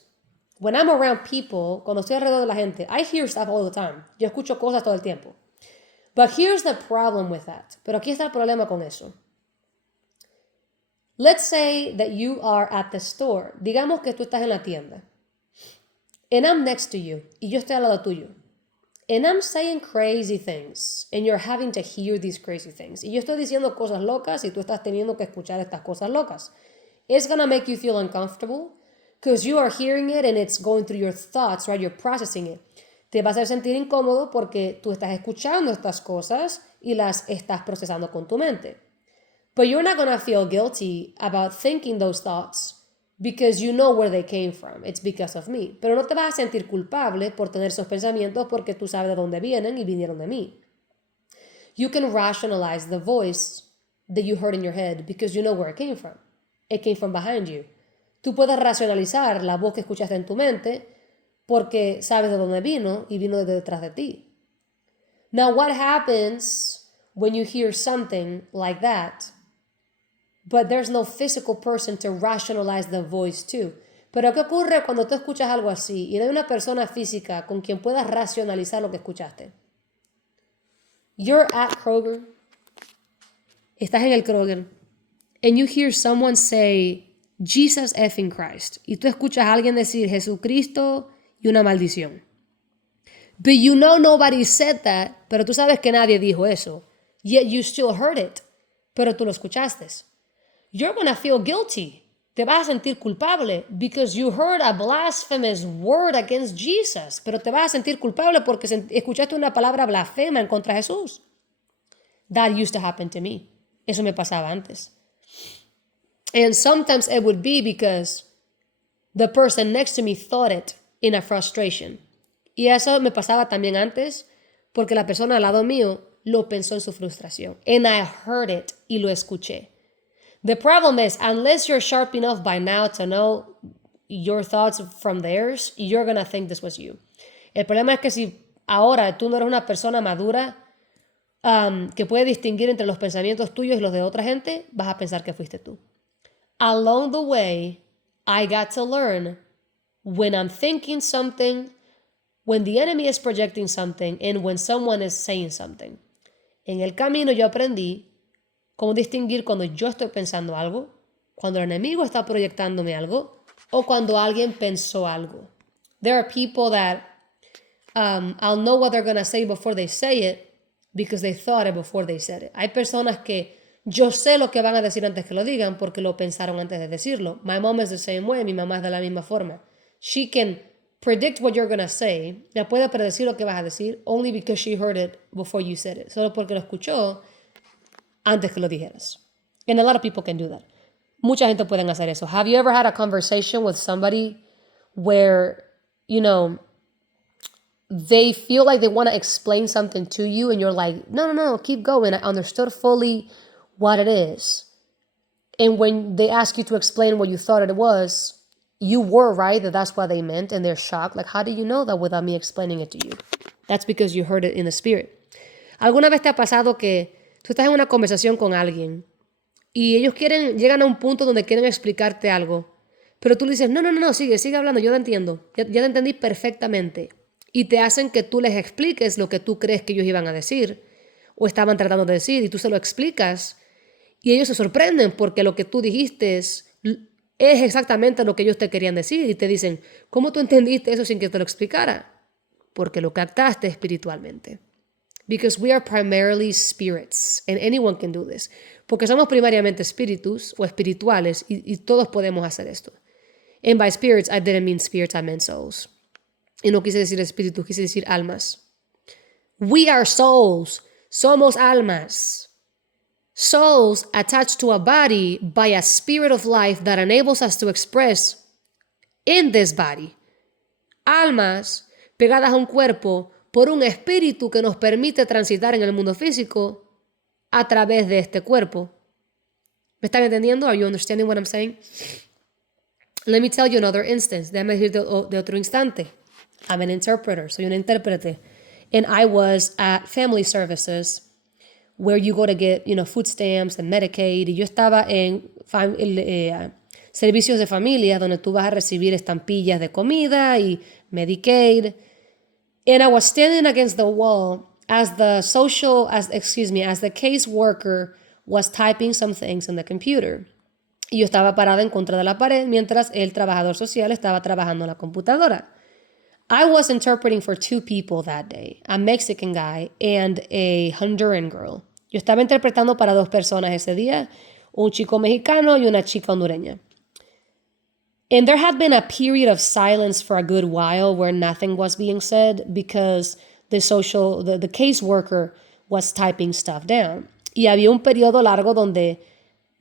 When I'm around people, cuando estoy alrededor de la gente, I hear stuff all the time. Yo escucho cosas todo el tiempo. But here's the problem with that. Pero aquí está el problema con eso. Let's say that you are at the store. Digamos que tú estás en la tienda. And I'm next to you. Y yo estoy al lado tuyo. And I'm saying crazy things. And you're having to hear these crazy things. Y yo estoy diciendo cosas locas y tú estás teniendo que escuchar estas cosas locas. It's going to make you feel uncomfortable. Because you are hearing it and it's going through your thoughts, right? You're processing it. Te vas a sentir incómodo porque tú estás escuchando estas cosas y las estás procesando con tu mente. But you're not going to feel guilty about thinking those thoughts because you know where they came from. It's because of me. Pero no te vas a sentir culpable por tener esos pensamientos porque tú sabes de dónde vienen y vinieron de mí. You can rationalize the voice that you heard in your head because you know where it came from. It came from behind you. Tú puedes racionalizar la voz que escuchaste en tu mente porque sabes de dónde vino y vino de detrás de ti. Now, what happens when you hear something like that, but there's no physical person to rationalize the voice to? Pero ¿qué ocurre cuando tú escuchas algo así y no hay una persona física con quien puedas racionalizar lo que escuchaste? You're at Kroger. Estás en el Kroger. And you hear someone say, Jesus effing Christ. Y tú escuchas a alguien decir Jesucristo y una maldición. But you know nobody said that, pero tú sabes que nadie dijo eso. Yet you still heard it, pero tú lo escuchaste. You're gonna feel guilty. Te vas a sentir culpable because you heard a blasphemous word against Jesus. Pero te vas a sentir culpable porque escuchaste una palabra blasfema en contra de Jesús. That used to happen to me. Eso me pasaba antes. And sometimes it would be because the person next to me thought it in a frustration. Y eso me pasaba también antes porque la persona al lado mío lo pensó en su frustración. And I heard it y lo escuché. The problem is, unless you're sharp enough by now to know your thoughts from theirs, you're going to think this was you. El problema es que si ahora tú no eres una persona madura que puede distinguir entre los pensamientos tuyos y los de otra gente, vas a pensar que fuiste tú. Along the way, I got to learn when I'm thinking something, when the enemy is projecting something, and when someone is saying something. En el camino yo aprendí cómo distinguir cuando yo estoy pensando algo, cuando el enemigo está proyectándome algo, o cuando alguien pensó algo. There are people that I'll know what they're going to say before they say it because they thought it before they said it. Hay personas que yo sé lo que van a decir antes que lo digan porque lo pensaron antes de decirlo. My mom is the same way. Mi mamá es de la misma forma. She can predict what you're going to say. Ya puede predecir lo que vas a decir only because she heard it before you said it. Solo porque lo escuchó antes que lo dijeras. And a lot of people can do that. Mucha gente pueden hacer eso. Have you ever had a conversation with somebody where, you know, they feel like they want to explain something to you and you're like, no, keep going. I understood fully what it is. And when they ask you to explain what you thought it was, you were right that that's what they meant and they're shocked. Like, how do you know that without me explaining it to you? That's because you heard it in the spirit. ¿Alguna vez te ha pasado que tú estás en una conversación con alguien y ellos llegan a un punto donde quieren explicarte algo, pero tú le dices, no, sigue hablando, yo te entiendo, ya te entendí perfectamente, y te hacen que tú les expliques lo que tú crees que ellos iban a decir o estaban tratando de decir, y tú se lo explicas, y ellos se sorprenden porque lo que tú dijiste es exactamente lo que ellos te querían decir, y te dicen, ¿cómo tú entendiste eso sin que te lo explicara? Porque lo captaste espiritualmente. Because we are primarily spirits, and anyone can do this. Porque somos primariamente espíritus o espirituales, y todos podemos hacer esto. And by spirits, I didn't mean spirits, I meant souls. Y no quise decir espíritus, quise decir almas. We are souls. Somos almas. Souls attached to a body by a spirit of life that enables us to express in this body. Almas pegadas a un cuerpo por un espíritu que nos permite transitar en el mundo físico a través de este cuerpo. ¿Me están entendiendo? Are you understanding what I'm saying? Let me tell you another instance. Déjame decir de otro instante. I'm an interpreter. Soy una intérprete. And I was at family services where you go to get, food stamps and Medicaid. Y yo estaba en servicios de familia donde tú vas a recibir estampillas de comida y Medicaid. And I was standing against the wall as the case worker was typing some things on the computer. Y yo estaba parada en contra de la pared mientras el trabajador social estaba trabajando en la computadora. I was interpreting for two people that day, a Mexican guy and a Honduran girl. Yo estaba interpretando para dos personas ese día, un chico mexicano y una chica hondureña. And there had been a period of silence for a good while where nothing was being said because the case worker was typing stuff down. Y había un periodo largo donde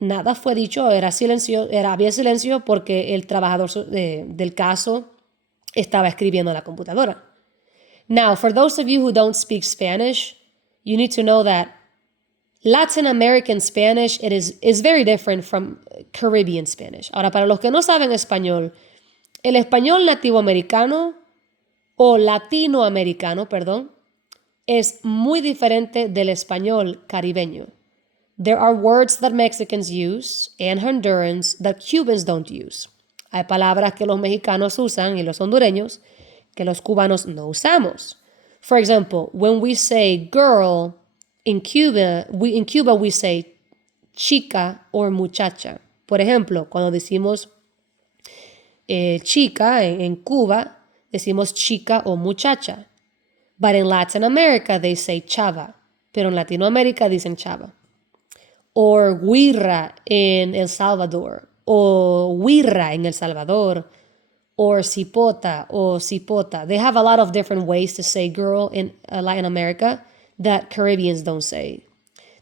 nada fue dicho, había silencio porque el trabajador del caso estaba escribiendo en la computadora. Now, for those of you who don't speak Spanish, you need to know that Latin American Spanish is very different from Caribbean Spanish. Ahora, para los que no saben español, el español nativo americano o latinoamericano, es muy diferente del español caribeño. There are words that Mexicans use and Hondurans that Cubans don't use. Hay palabras que los mexicanos usan y los hondureños que los cubanos no usamos. For example, when we say girl, in Cuba we say chica or muchacha. Por ejemplo, cuando decimos chica en Cuba, decimos chica o muchacha. But in Latin America, they say chava. Pero en Latinoamérica dicen chava. Or guirra en El Salvador. O huirra en El Salvador. Or cipota o cipota. They have a lot of different ways to say girl in Latin America that Caribbeans don't say.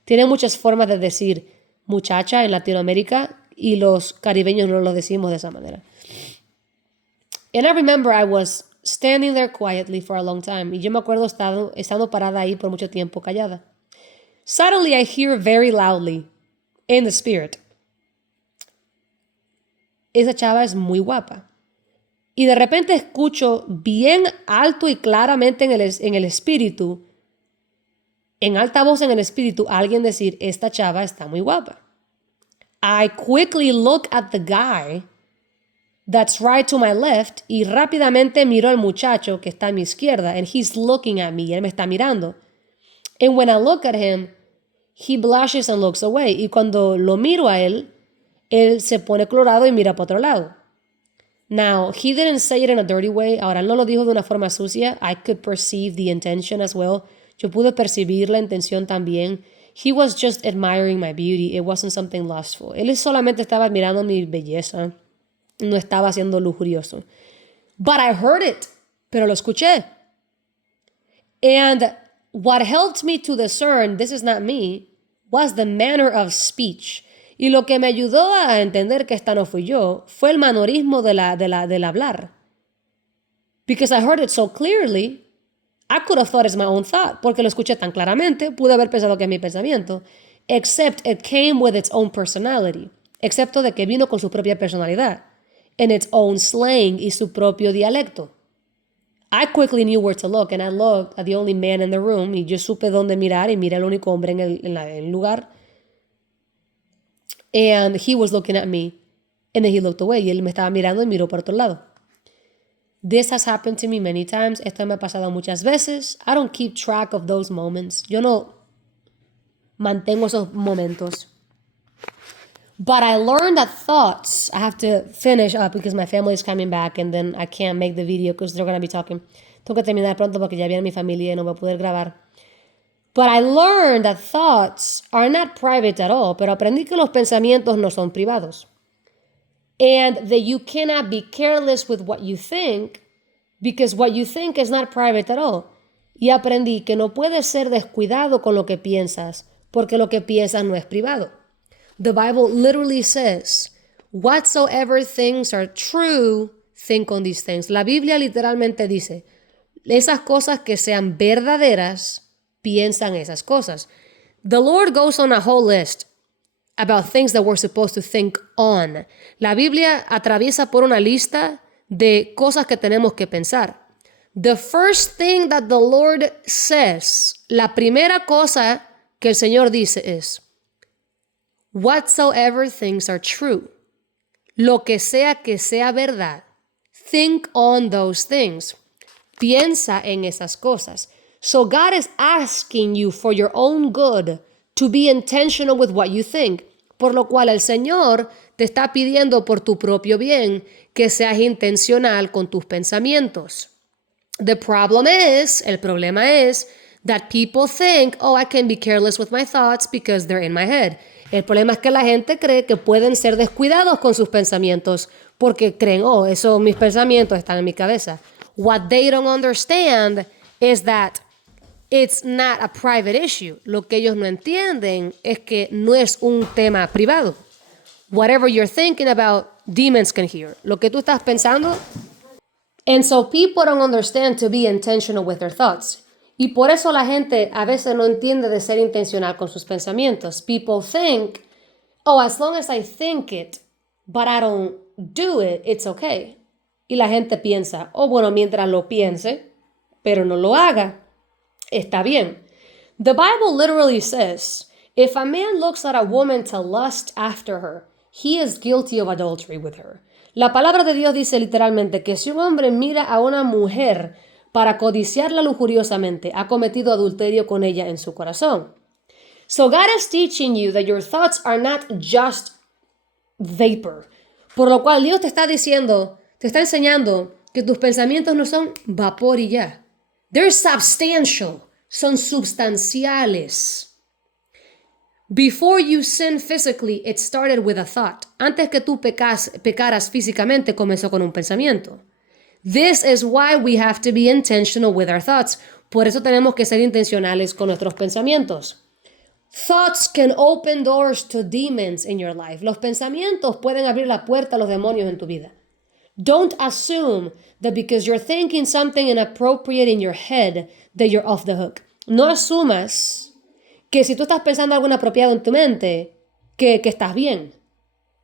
Tienen muchas formas de decir muchacha en Latinoamérica y los caribeños no lo decimos de esa manera. And I remember I was standing there quietly for a long time. Y yo me acuerdo estando parada ahí por mucho tiempo callada. Suddenly I hear very loudly in the spirit. Esa chava es muy guapa. Y de repente escucho bien alto y claramente en el espíritu, en alta voz en el espíritu, alguien decir, esta chava está muy guapa. I quickly look at the guy that's right to my left y rápidamente miro al muchacho que está a mi izquierda and he's looking at me y él me está mirando. And when I look at him, he blushes and looks away. Y cuando lo miro a él se pone colorado y mira para otro lado. Now, he didn't say it in a dirty way. Ahora, él no lo dijo de una forma sucia. I could perceive the intention as well. Yo pude percibir la intención también. He was just admiring my beauty. It wasn't something lustful. Él solamente estaba admirando mi belleza. No estaba siendo lujurioso. But I heard it. Pero lo escuché. And what helped me to discern, this is not me, was the manner of speech. Y lo que me ayudó a entender que esta no fui yo fue el manorismo del hablar. Because I heard it so clearly, I could have thought it's my own thought. Porque lo escuché tan claramente, pude haber pensado que es mi pensamiento. Except it came with its own personality. Excepto de que vino con su propia personalidad. And its own slang y su propio dialecto. I quickly knew where to look, and I looked at the only man in the room. Y yo supe dónde mirar y miré al único hombre en el lugar. And he was looking at me, and then he looked away. Y él me estaba mirando y miró por otro lado. This has happened to me many times. Esto me ha pasado muchas veces. I don't keep track of those moments. Yo no mantengo esos momentos. But I learned that thoughts, I have to finish up because my family is coming back and then I can't make the video because they're going to be talking. Tengo que terminar pronto porque ya viene mi familia y no voy a poder grabar. But I learned that thoughts are not private at all, pero aprendí que los pensamientos no son privados. And that you cannot be careless with what you think because what you think is not private at all. Y aprendí que no puedes ser descuidado con lo que piensas porque lo que piensas no es privado. The Bible literally says, whatsoever things are true, think on these things. La Biblia literalmente dice, esas cosas que sean verdaderas, piensan esas cosas. The Lord goes on a whole list about things that we're supposed to think on. La Biblia atraviesa por una lista de cosas que tenemos que pensar. The first thing that the Lord says, la primera cosa que el Señor dice es, whatsoever things are true, lo que sea verdad, think on those things. Piensa en esas cosas. So God is asking you for your own good to be intentional with what you think. Por lo cual el Señor te está pidiendo por tu propio bien que seas intencional con tus pensamientos. El problema es that people think, oh, I can be careless with my thoughts because they're in my head. El problema es que la gente cree que pueden ser descuidados con sus pensamientos porque creen, oh, esos mis pensamientos están en mi cabeza. What they don't understand is that it's not a private issue. Lo que ellos no entienden es que no es un tema privado. Whatever you're thinking about, demons can hear. Lo que tú estás pensando. And so people don't understand to be intentional with their thoughts. Y por eso la gente a veces no entiende de ser intencional con sus pensamientos. People think, oh, as long as I think it, but I don't do it, it's okay. Y la gente piensa, oh, bueno, mientras lo piense, pero no lo haga, está bien. The Bible literally says, if a man looks at a woman to lust after her, he is guilty of adultery with her. La palabra de Dios dice literalmente que si un hombre mira a una mujer para codiciarla lujuriosamente, ha cometido adulterio con ella en su corazón. So God is teaching you that your thoughts are not just vapor. Por lo cual Dios te está diciendo, te está enseñando que tus pensamientos no son vapor y ya. They're substantial. Son substanciales. Before you sin physically, it started with a thought. Antes que tú pecaras físicamente, comenzó con un pensamiento. This is why we have to be intentional with our thoughts. Por eso tenemos que ser intencionales con nuestros pensamientos. Thoughts can open doors to demons in your life. Los pensamientos pueden abrir la puerta a los demonios en tu vida. Don't assume that because you're thinking something inappropriate in your head that you're off the hook. No asumas que si tú estás pensando algo inapropiado en tu mente, que estás bien.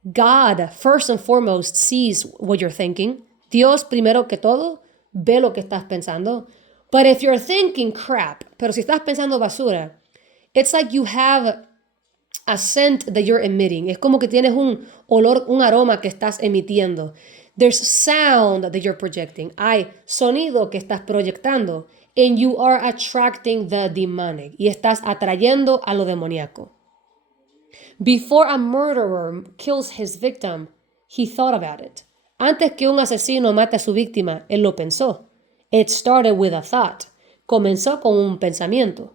God, first and foremost, sees what you're thinking. Dios, primero que todo, ve lo que estás pensando. But if you're thinking crap, pero si estás pensando basura, it's like you have a scent that you're emitting. Es como que tienes un olor, un aroma que estás emitiendo. There's sound that you're projecting. Hay sonido que estás proyectando. And you are attracting the demonic. Y estás atrayendo a lo demoníaco. Before a murderer kills his victim, he thought about it. Antes que un asesino mate a su víctima, él lo pensó. It started with a thought. Comenzó con un pensamiento.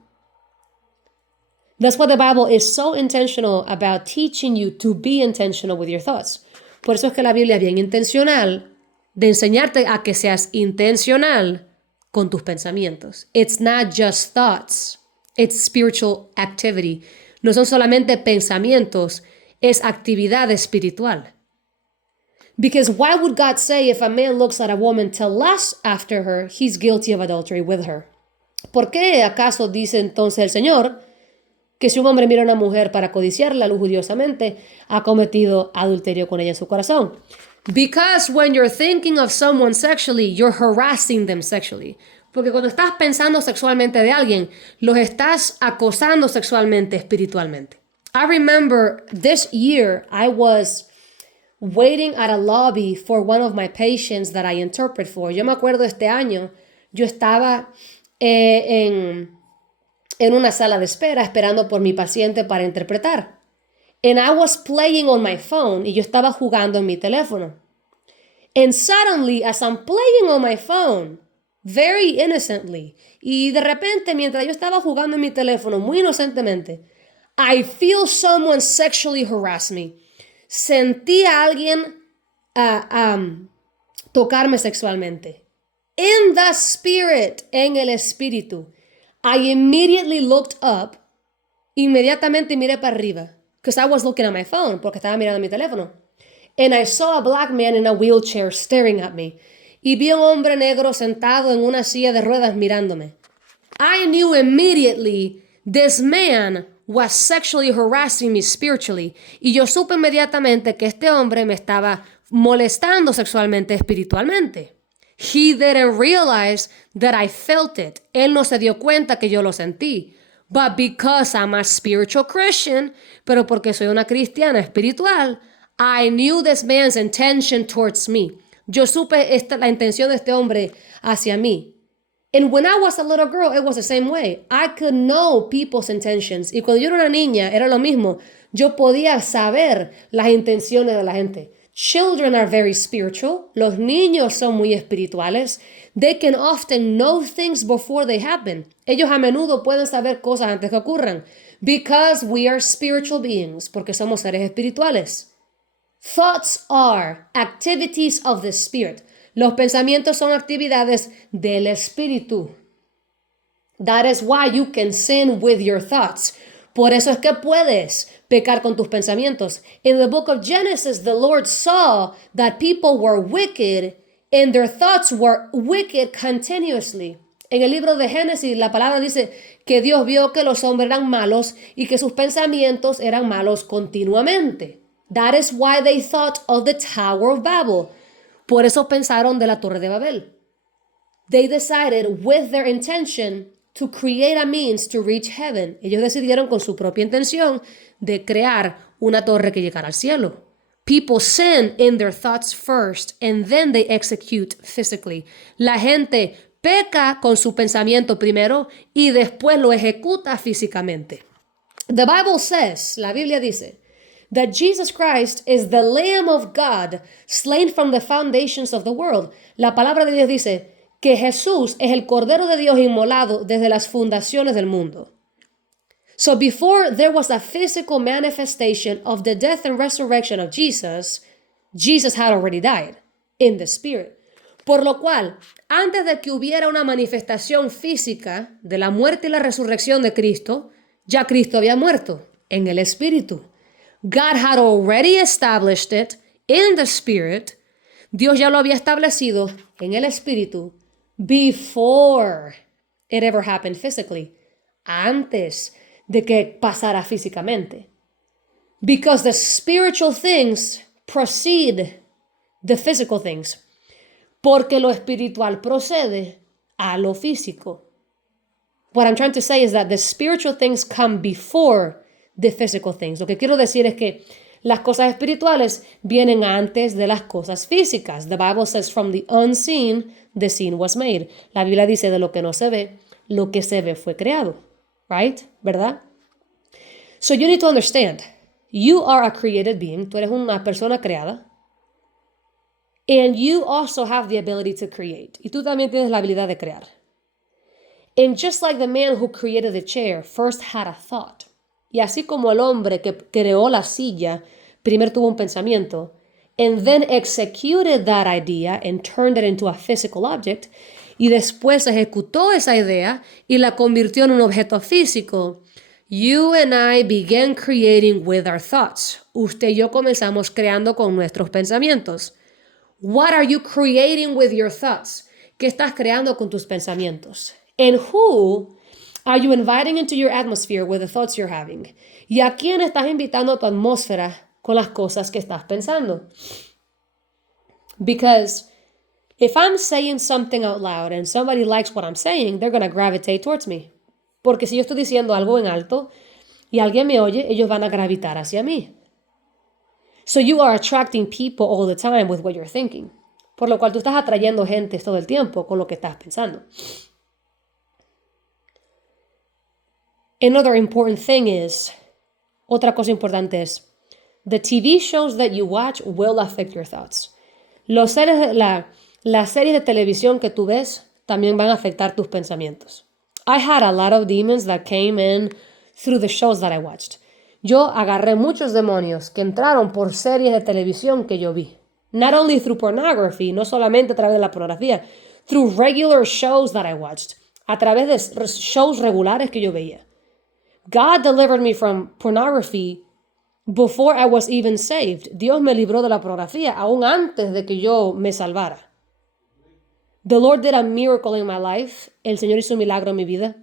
That's why the Bible is so intentional about teaching you to be intentional with your thoughts. Por eso es que la Biblia es bien intencional de enseñarte a que seas intencional con tus pensamientos. It's not just thoughts. It's spiritual activity. No son solamente pensamientos, es actividad espiritual. Because why would God say if a man looks at a woman to lust after her, he's guilty of adultery with her? ¿Por qué acaso dice entonces el Señor que si un hombre mira a una mujer para codiciarla lujuriosamente, ha cometido adulterio con ella en su corazón? Because when you're thinking of someone sexually, you're harassing them sexually. Porque cuando estás pensando sexualmente de alguien, los estás acosando sexualmente, espiritualmente. I remember this year I was waiting at a lobby for one of my patients that I interpret for. Yo me acuerdo este año, yo estaba en una sala de espera esperando por mi paciente para interpretar. And I was playing on my phone y yo estaba jugando en mi teléfono. And suddenly, as I'm playing on my phone, very innocently, y de repente mientras yo estaba jugando en mi teléfono muy inocentemente, I feel someone sexually harass me. Sentí a alguien tocarme sexualmente. In the spirit, en el espíritu. I immediately looked up. Inmediatamente miré para arriba. Because I was looking at my phone, porque estaba mirando mi teléfono. And I saw a black man in a wheelchair staring at me. Y vi a un hombre negro sentado en una silla de ruedas mirándome. I knew immediately this man was sexually harassing me spiritually. Y yo supe inmediatamente que este hombre me estaba molestando sexualmente, espiritualmente. He didn't realize that I felt it. Él no se dio cuenta que yo lo sentí. But because I'm a spiritual Christian, pero porque soy una cristiana espiritual, I knew this man's intention towards me. Yo supe la intención de este hombre hacia mí. And when I was a little girl, it was the same way. I could know people's intentions. Y cuando yo era una niña, era lo mismo. Yo podía saber las intenciones de la gente. Children are very spiritual. Los niños son muy espirituales. They can often know things before they happen. Ellos a menudo pueden saber cosas antes que ocurran. Because we are spiritual beings. Porque somos seres espirituales. Thoughts are activities of the spirit. Los pensamientos son actividades del espíritu. That is why you can sin with your thoughts. Por eso es que puedes pecar con tus pensamientos. In the book of Genesis, the Lord saw that people were wicked and their thoughts were wicked continuously. En el libro de Génesis, la palabra dice que Dios vio que los hombres eran malos y que sus pensamientos eran malos continuamente. That is why they thought of the Tower of Babel. Por eso pensaron de la Torre de Babel. They decided with their intention to create a means to reach heaven. Ellos decidieron con su propia intención de crear una torre que llegara al cielo. People sin in their thoughts first and then they execute physically. La gente peca con su pensamiento primero y después lo ejecuta físicamente. The Bible says, la Biblia dice, that Jesus Christ is the Lamb of God slain from the foundations of the world. La palabra de Dios dice que Jesús es el Cordero de Dios inmolado desde las fundaciones del mundo. So before there was a physical manifestation of the death and resurrection of Jesus, Jesus had already died in the spirit. Por lo cual, antes de que hubiera una manifestación física de la muerte y la resurrección de Cristo, ya Cristo había muerto en el espíritu. God had already established it in the spirit. Dios ya lo había establecido en el espíritu before it ever happened physically. Antes de que pasara físicamente. Because the spiritual things precede the physical things. Porque lo espiritual procede a lo físico. What I'm trying to say is that the spiritual things come before the physical things. Lo que quiero decir es que las cosas espirituales vienen antes de las cosas físicas. The Bible says from the unseen, the seen was made. La Biblia dice de lo que no se ve, lo que se ve fue creado. Right? ¿Verdad? So you need to understand, you are a created being. Tú eres una persona creada. And you also have the ability to create. Y tú también tienes la habilidad de crear. And just like the man who created the chair first had a thought. Y así como el hombre que creó la silla primero tuvo un pensamiento, and then executed that idea and turned it into a physical object, y después ejecutó esa idea y la convirtió en un objeto físico, you and I began creating with our thoughts. Usted y yo comenzamos creando con nuestros pensamientos. What are you creating with your thoughts? ¿Qué estás creando con tus pensamientos? And who are you inviting into your atmosphere with the thoughts you're having? ¿Y a quién estás invitando a tu atmósfera con las cosas que estás pensando? Because if I'm saying something out loud and somebody likes what I'm saying, they're going to gravitate towards me. Porque si yo estoy diciendo algo en alto y alguien me oye, ellos van a gravitar hacia mí. So you are attracting people all the time with what you're thinking. Por lo cual tú estás atrayendo gente todo el tiempo con lo que estás pensando. Another important thing is, otra cosa importante es, the TV shows that you watch will affect your thoughts. Las series de televisión que tú ves también van a afectar tus pensamientos. I had a lot of demons that came in through the shows that I watched. Yo agarré muchos demonios que entraron por series de televisión que yo vi. Not only through pornography, no solamente a través de la pornografía, through regular shows that I watched, a través de shows regulares que yo veía. God delivered me from pornography before I was even saved. Dios me libró de la pornografía aún antes de que yo me salvara. The Lord did a miracle in my life. El Señor hizo un milagro en mi vida.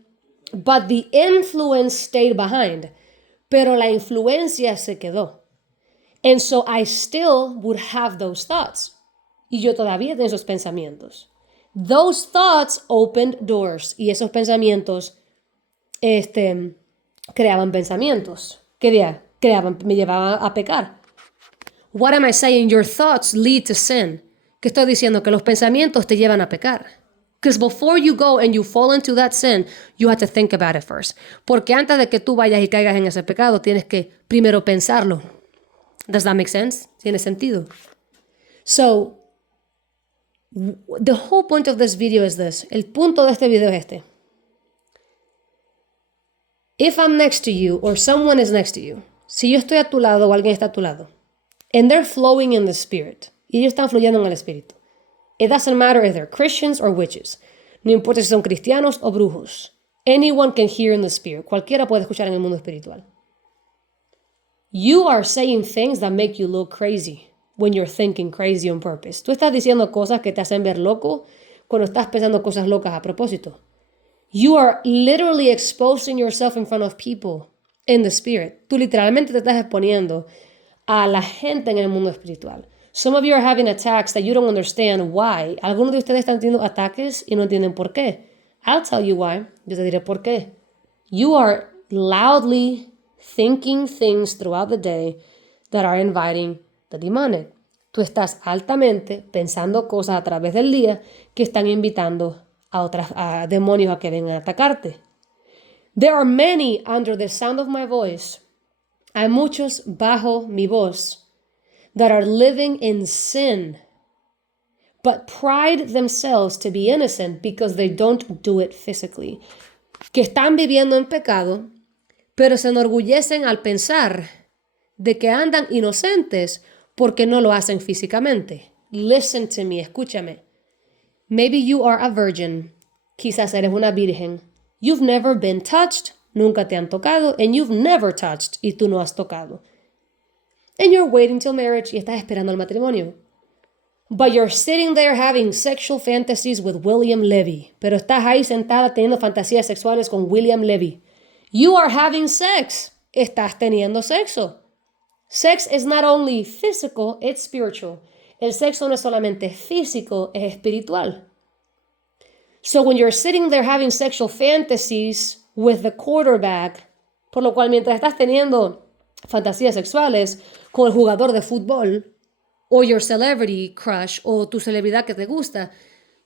But the influence stayed behind. Pero la influencia se quedó. And so I still would have those thoughts. Y yo todavía tengo esos pensamientos. Those thoughts opened doors. Y esos pensamientos creaban pensamientos. Me llevaban a pecar. What am I saying? Your thoughts lead to sin. ¿Qué estoy diciendo? Que los pensamientos te llevan a pecar. Because before you go and you fall into that sin, you have to think about it first. Porque antes de que tú vayas y caigas en ese pecado, tienes que primero pensarlo. Does that make sense? ¿Tiene sentido? So, the whole point of this video is this. El punto de este video es este. If I'm next to you or someone is next to you, si yo estoy a tu lado o alguien está a tu lado, and they're flowing in the spirit, y ellos están fluyendo en el espíritu, it doesn't matter if they're Christians or witches. No importa si son cristianos o brujos. Anyone can hear in the spirit. Cualquiera puede escuchar en el mundo espiritual. You are saying things that make you look crazy when you're thinking crazy on purpose. Tú estás diciendo cosas que te hacen ver loco cuando estás pensando cosas locas a propósito. You are literally exposing yourself in front of people in the spirit. Tú literalmente te estás exponiendo a la gente en el mundo espiritual. Some of you are having attacks that you don't understand why. Algunos de ustedes están teniendo ataques y no entienden por qué. I'll tell you why. Yo te diré por qué. You are loudly thinking things throughout the day that are inviting the demonic. Tú estás altamente pensando cosas a través del día que están invitando a demonios a que vengan a atacarte. There are many under the sound of my voice. Hay muchos bajo mi voz that are living in sin, but pride themselves to be innocent because they don't do it physically. Que están viviendo en pecado, pero se enorgullecen al pensar de que andan inocentes porque no lo hacen físicamente. Listen to me, escúchame. Maybe you are a virgin. Quizás eres una virgen. You've never been touched. Nunca te han tocado. And you've never touched. Y tú no has tocado. And you're waiting till marriage. Y estás esperando el matrimonio. But you're sitting there having sexual fantasies with William Levy. Pero estás ahí sentada teniendo fantasías sexuales con William Levy. You are having sex. Estás teniendo sexo. Sex is not only physical, it's spiritual. El sexo no es solamente físico, es espiritual. So when you're sitting there having sexual fantasies with the quarterback, por lo cual mientras estás teniendo fantasías sexuales con el jugador de fútbol, or your celebrity crush, o tu celebridad que te gusta,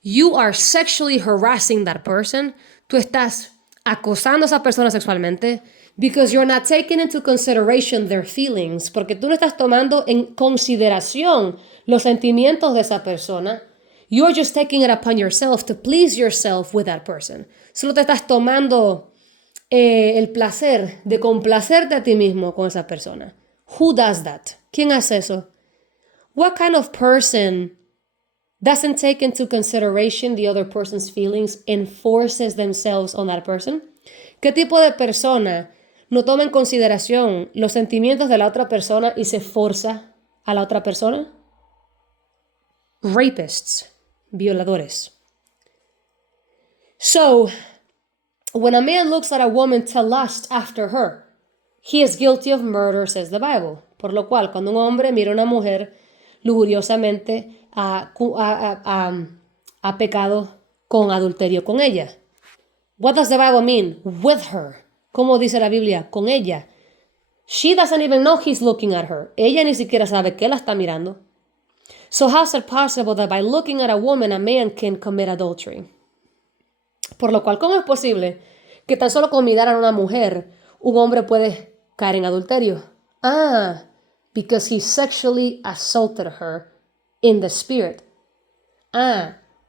you are sexually harassing that person. Tú estás acosando a esa persona sexualmente because you're not taking into consideration their feelings, porque tú no estás tomando en consideración los sentimientos de esa persona. You're just taking it upon yourself to please yourself with that person. Solo te estás tomando el placer de complacerte a ti mismo con esa persona. Who does that? ¿Quién hace eso? What kind of person doesn't take into consideration the other person's feelings and forces themselves on that person? ¿Qué tipo de persona no toma en consideración los sentimientos de la otra persona y se forza a la otra persona? Rapists, violadores. So, when a man looks at a woman to lust after her, he is guilty of murder, says the Bible. Por lo cual, cuando un hombre mira a una mujer lujuriosamente, ha pecado con adulterio con ella. What does the Bible mean? With her. ¿Cómo dice la Biblia? Con ella. She doesn't even know he's looking at her. Ella ni siquiera sabe que la está mirando. So how is it possible that by looking at a woman, a man can commit adultery? Por lo cual, ¿cómo es posible que tan solo con mirar a una mujer, un hombre puede caer en adulterio? Because he sexually assaulted her in the spirit.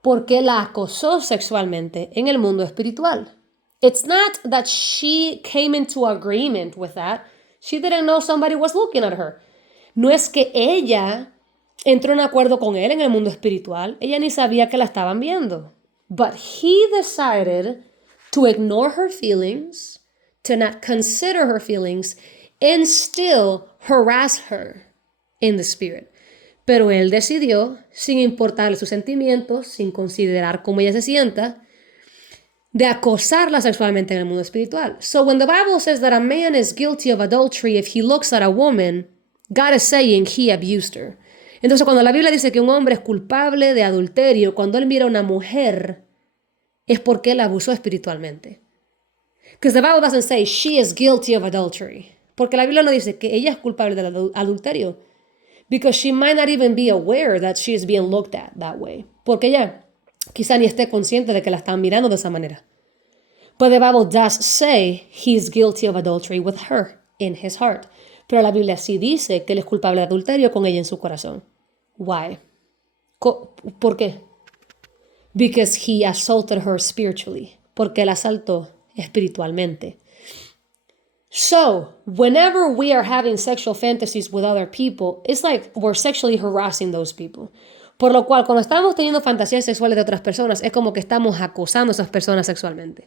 Porque la acosó sexualmente en el mundo espiritual. It's not that she came into agreement with that. She didn't know somebody was looking at her. No es que ella entró en acuerdo con él en el mundo espiritual. Ella ni sabía que la estaban viendo. But he decided to ignore her feelings, to not consider her feelings, and still harass her in the spirit. Pero él decidió, sin importarle sus sentimientos, sin considerar cómo ella se sienta, de acosarla sexualmente en el mundo espiritual. So when the Bible says that a man is guilty of adultery if he looks at a woman, God is saying he abused her. Entonces cuando la Biblia dice que un hombre es culpable de adulterio, cuando él mira a una mujer, es porque él abusó espiritualmente. Because the Bible doesn't say she is guilty of adultery. Porque la Biblia no dice que ella es culpable del adulterio. Because she might not even be aware that she is being looked at that way. Porque ella quizá ni esté consciente de que la están mirando de esa manera. But the Bible does say he's guilty of adultery with her in his heart. Pero la Biblia sí dice que él es culpable de adulterio con ella en su corazón. Why? ¿Por qué? Because he assaulted her spiritually. Porque él asaltó espiritualmente. So, whenever we are having sexual fantasies with other people, it's like we're sexually harassing those people. Por lo cual, cuando estamos teniendo fantasías sexuales de otras personas, es como que estamos acosando a esas personas sexualmente.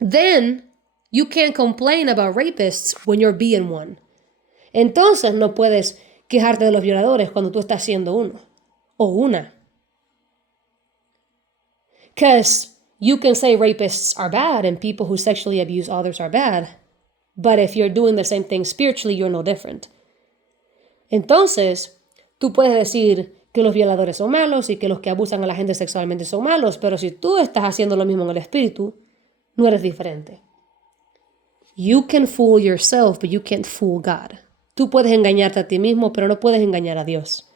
Then, you can't complain about rapists when you're being one. Entonces, no puedes quejarte de los violadores cuando tú estás siendo uno o una. Because you can say rapists are bad and people who sexually abuse others are bad, but if you're doing the same thing spiritually, you're no different. Entonces, tú puedes decir que los violadores son malos y que los que abusan a la gente sexualmente son malos, pero si tú estás haciendo lo mismo en el espíritu, no eres diferente. You can fool yourself, but you can't fool God. Tú puedes engañarte a ti mismo, pero no puedes engañar a Dios.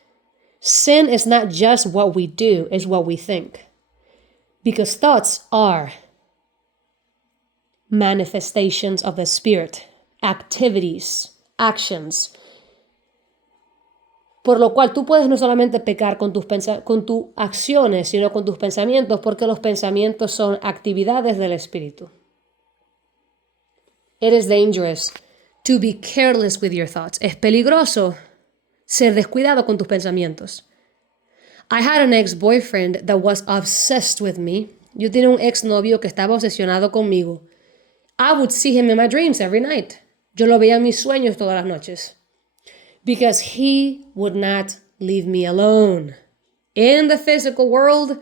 Sin is not just what we do, it's what we think. Because thoughts are manifestations of the Spirit, activities, actions. Por lo cual tú puedes no solamente pecar con tus acciones, sino con tus pensamientos, porque los pensamientos son actividades del espíritu. It is dangerous to be careless with your thoughts. Es peligroso ser descuidado con tus pensamientos. I had an ex-boyfriend that was obsessed with me. Yo tenía un ex-novio que estaba obsesionado conmigo. I would see him in my dreams every night. Yo lo veía en mis sueños todas las noches. Because he would not leave me alone. In the physical world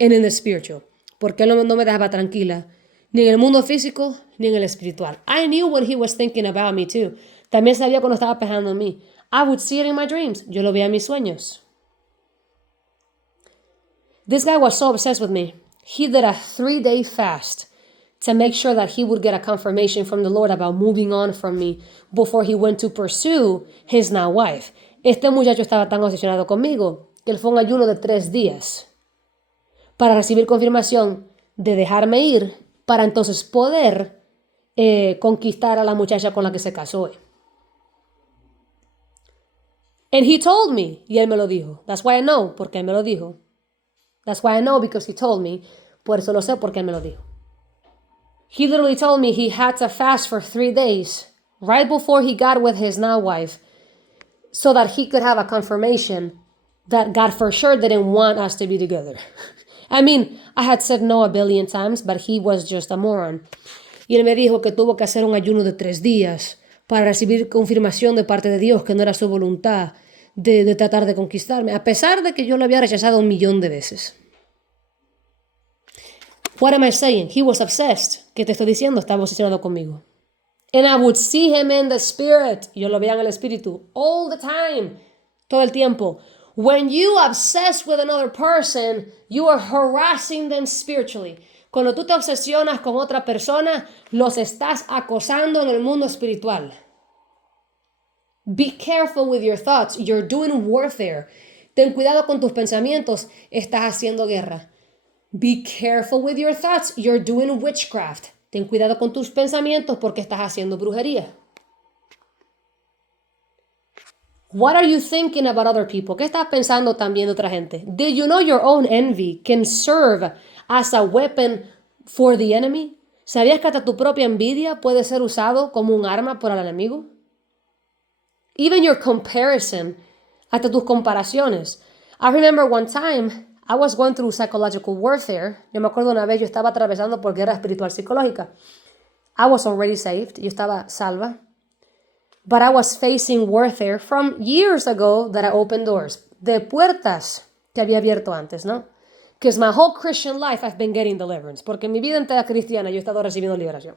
and in the spiritual. Porque él no me dejaba tranquila. Ni en el mundo físico, ni en el espiritual. I knew when he was thinking about me too. También sabía cuando estaba pensando en mí. I would see it in my dreams. Yo lo veía en mis sueños. This guy was so obsessed with me. He did a 3-day fast to make sure that he would get a confirmation from the Lord about moving on from me before he went to pursue his now wife. Este muchacho estaba tan obsesionado conmigo que él fue un ayuno de 3 días para recibir confirmación de dejarme ir para entonces poder conquistar a la muchacha con la que se casó. And he told me, y él me lo dijo. That's why I know, porque él me lo dijo. That's why I know, because he told me. Por eso lo sé, porque él me lo dijo. He literally told me he had to fast for 3 days right before he got with his now wife so that he could have a confirmation that God for sure didn't want us to be together. I mean, I had said no a billion times, but he was just a moron. Y él me dijo que tuvo que hacer un ayuno de 3 días para recibir confirmación de parte de Dios que no era su voluntad de tratar de conquistarme, a pesar de que yo lo había rechazado 1,000,000 de veces. What am I saying? He was obsessed. ¿Qué te estoy diciendo? Estaba obsesionado conmigo. And I would see him in the spirit. Yo lo veía en el espíritu all the time. Todo el tiempo. When you obsess with another person, you are harassing them spiritually. Cuando tú te obsesionas con otra persona, los estás acosando en el mundo espiritual. Be careful with your thoughts. You're doing warfare. Ten cuidado con tus pensamientos. Estás haciendo guerra. Be careful with your thoughts. You're doing witchcraft. Ten cuidado con tus pensamientos porque estás haciendo brujería. What are you thinking about other people? ¿Qué estás pensando también de otra gente? Did you know your own envy can serve as a weapon for the enemy? ¿Sabías que hasta tu propia envidia puede ser usado como un arma por el enemigo? Even your comparison, hasta tus comparaciones. I remember one time I was going through psychological warfare. Yo me acuerdo una vez yo estaba atravesando por guerra espiritual psicológica. I was already saved. Yo estaba salva. But I was facing warfare from years ago that I opened doors. De puertas que había abierto antes, ¿no? Because my whole Christian life I've been getting deliverance. Porque en mi vida entera cristiana yo he estado recibiendo liberación.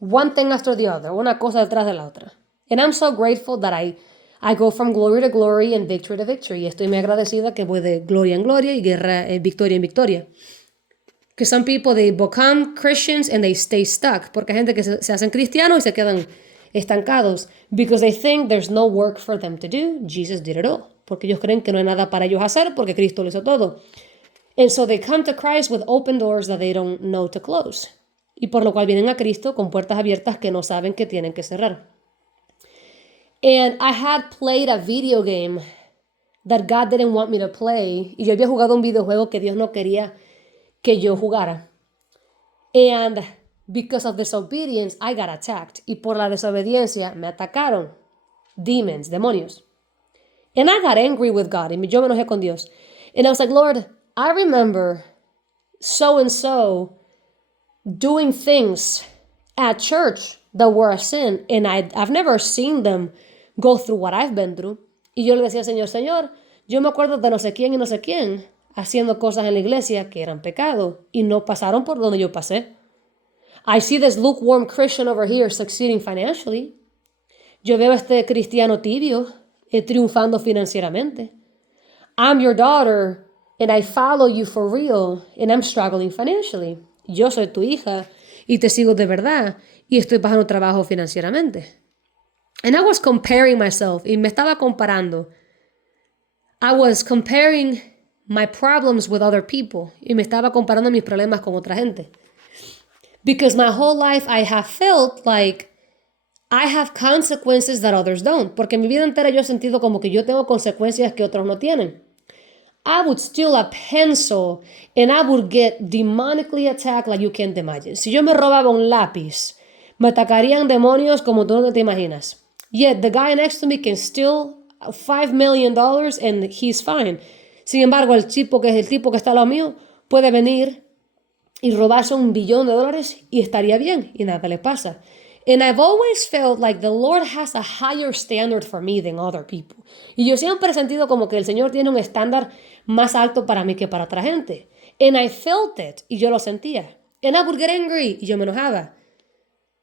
One thing after the other. Una cosa detrás de la otra. And I'm so grateful that I go from glory to glory and victory to victory. Y estoy muy agradecida que voy de gloria en gloria y guerra, victoria en victoria. Because some people, they become Christians and they stay stuck. Porque hay gente que se hacen cristianos y se quedan estancados. Because they think there's no work for them to do. Jesus did it all. Porque ellos creen que no hay nada para ellos hacer porque Cristo lo hizo todo. And so they come to Christ with open doors that they don't know to close. Y por lo cual vienen a Cristo con puertas abiertas que no saben que tienen que cerrar. And I had played a video game that God didn't want me to play. Y yo había jugado un videojuego que Dios no quería que yo jugara. And because of disobedience, I got attacked. Y por la desobediencia me atacaron. Demons, demonios. And I got angry with God. Y yo me enojé con Dios. And I was like, Lord, I remember so and so doing things at church that were a sin. And I've never seen them go through what I've been through. Y yo le decía al Señor, Señor, yo me acuerdo de no sé quién y no sé quién haciendo cosas en la iglesia que eran pecado y no pasaron por donde yo pasé. I see this lukewarm Christian over here succeeding financially. Yo veo a este cristiano tibio triunfando financieramente. I'm your daughter and I follow you for real and I'm struggling financially. Yo soy tu hija y te sigo de verdad y estoy pasando trabajo financieramente. And I was comparing myself, y me estaba comparando. I was comparing my problems with other people, y me estaba comparando mis problemas con otra gente. Because my whole life I have felt like I have consequences that others don't. Porque en mi vida entera yo he sentido como que yo tengo consecuencias que otros no tienen. I would steal a pencil and I would get demonically attacked like you can't imagine. Si yo me robaba un lápiz, me atacarían demonios como tú no te imaginas. Yet the guy next to me can steal $5 million and he's fine. Sin embargo, el tipo que está al lado mío puede venir y robarse $1 billón y estaría bien y nada le pasa. And I've always felt like the Lord has a higher standard for me than other people. Y yo siempre he sentido como que el Señor tiene un estándar más alto para mí que para otra gente. And I felt it. Y yo lo sentía. And I would get angry. Y yo me enojaba.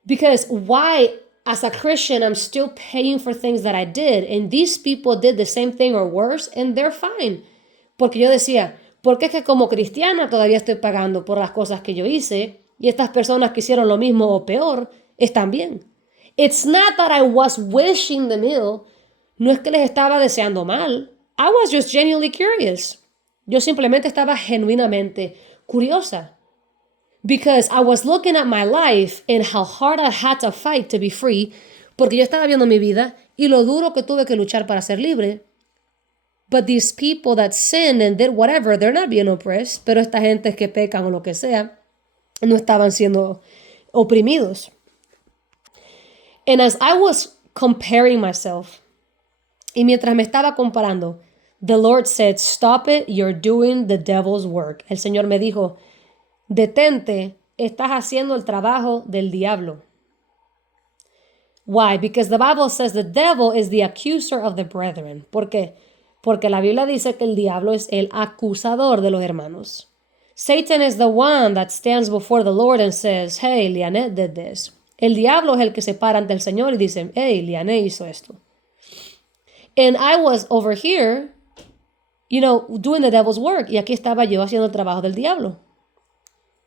Because why, as a Christian, I'm still paying for things that I did. And these people did the same thing or worse. And they're fine. Porque yo decía, ¿por qué es que como cristiana todavía estoy pagando por las cosas que yo hice? Y estas personas que hicieron lo mismo o peor están bien. It's not that I was wishing them ill. No es que les estaba deseando mal. I was just genuinely curious. Yo simplemente estaba genuinamente curiosa. Because I was looking at my life and how hard I had to fight to be free. Porque yo estaba viendo mi vida y lo duro que tuve que luchar para ser libre. But these people that sin and did whatever, they're not being oppressed. Pero esta gente que pecan o lo que sea, no estaban siendo oprimidos. And as I was comparing myself, y mientras me estaba comparando, the Lord said, stop it, you're doing the devil's work. El Señor me dijo, detente, estás haciendo el trabajo del diablo. Why? Because the Bible says the devil is the accuser of the brethren. ¿Por qué? Porque la Biblia dice que el diablo es el acusador de los hermanos. Satan is the one that stands before the Lord and says, hey, Lianet did this. El diablo es el que se para ante el Señor y dice, hey, Lianet hizo esto. And I was over here, doing the devil's work. Y aquí estaba yo haciendo el trabajo del diablo.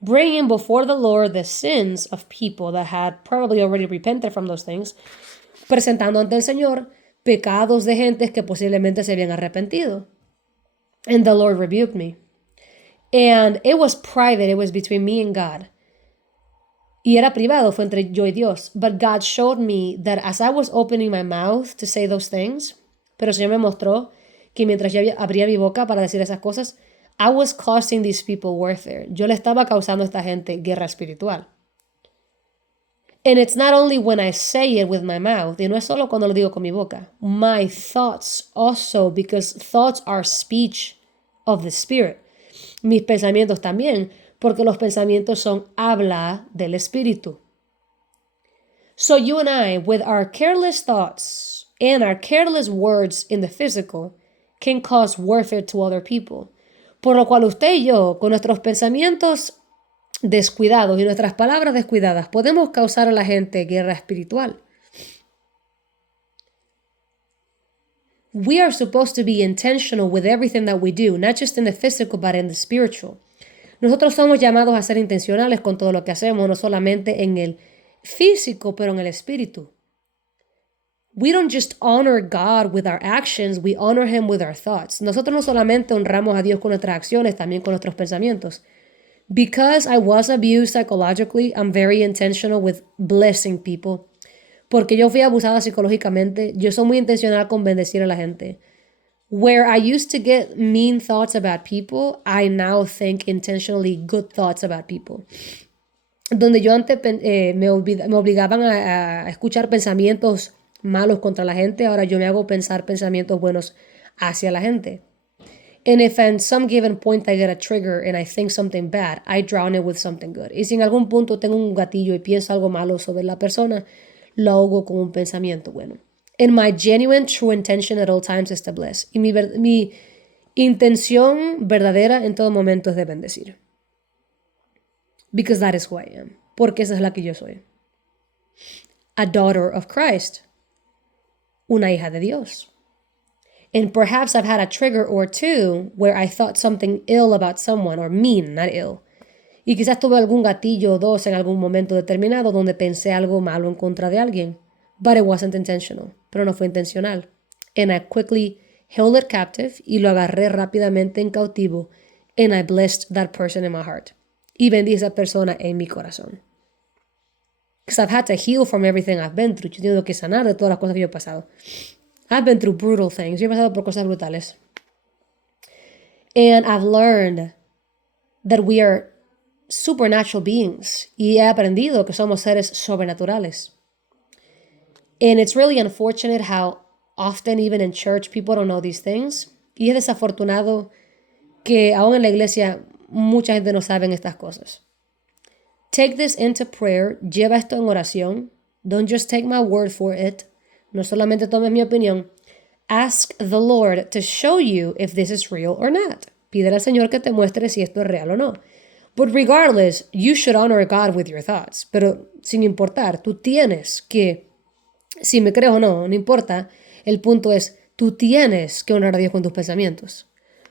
Bringing before the Lord the sins of people that had probably already repented from those things. Presentando ante el Señor pecados de gentes que posiblemente se habían arrepentido. And the Lord rebuked me. And it was private. It was between me and God. Y era privado, fue entre yo y Dios. But God showed me that as I was opening my mouth to say those things, pero el Señor me mostró que mientras yo abría mi boca para decir esas cosas, I was causing these people warfare. Yo le estaba causando a esta gente guerra espiritual. And it's not only when I say it with my mouth, y no es solo cuando lo digo con mi boca. My thoughts also, because thoughts are speech of the Spirit. Mis pensamientos también, porque los pensamientos son habla del Espíritu. So you and I, with our careless thoughts and our careless words in the physical, can cause warfare to other people. Por lo cual usted y yo, con nuestros pensamientos descuidados y nuestras palabras descuidadas, podemos causar a la gente guerra espiritual. We are supposed to be intentional with everything that we do, not just in the physical, but in the spiritual. Nosotros somos llamados a ser intencionales con todo lo que hacemos, no solamente en el físico, pero en el espíritu. We don't just honor God with our actions, we honor Him with our thoughts. Nosotros no solamente honramos a Dios con nuestras acciones, también con nuestros pensamientos. Because I was abused psychologically, I'm very intentional with blessing people. Porque yo fui abusada psicológicamente, yo soy muy intencional con bendecir a la gente. Where I used to get mean thoughts about people, I now think intentionally good thoughts about people. Donde yo antes me obligaban a escuchar pensamientos malos contra la gente, ahora yo me hago pensar pensamientos buenos hacia la gente. And if at some given point I get a trigger and I think something bad, I drown it with something good. Y si en algún punto tengo un gatillo y pienso algo malo sobre la persona, lo ahogo con un pensamiento bueno. And my genuine true intention at all times is to bless. Y mi intención verdadera en todo momento es de bendecir. Because that is who I am. Porque esa es la que yo soy. A daughter of Christ. Una hija de Dios. And perhaps I've had a trigger or two where I thought something ill about someone, or mean, not ill. Y quizás tuve algún gatillo o dos en algún momento determinado donde pensé algo malo en contra de alguien. But it wasn't intentional. Pero no fue intencional. And I quickly held it captive y lo agarré rápidamente en cautivo. And I blessed that person in my heart. Y bendí a esa persona en mi corazón. Because I've had to heal from everything I've been through. Yo he tenido que sanar de todas las cosas que yo he pasado. I've been through brutal things. Yo he pasado por cosas brutales. And I've learned that we are supernatural beings. Y he aprendido que somos seres sobrenaturales. And it's really unfortunate how often, even in church, people don't know these things. Y es desafortunado que aún en la iglesia mucha gente no sabe estas cosas. Take this into prayer. Lleva esto en oración. Don't just take my word for it. No solamente tomes mi opinión. Ask the Lord to show you if this is real or not. Pídele al Señor que te muestre si esto es real o no. But regardless, you should honor God with your thoughts. Pero sin importar, tú tienes que, si me crees o no, no importa. El punto es, tú tienes que honrar a Dios con tus pensamientos.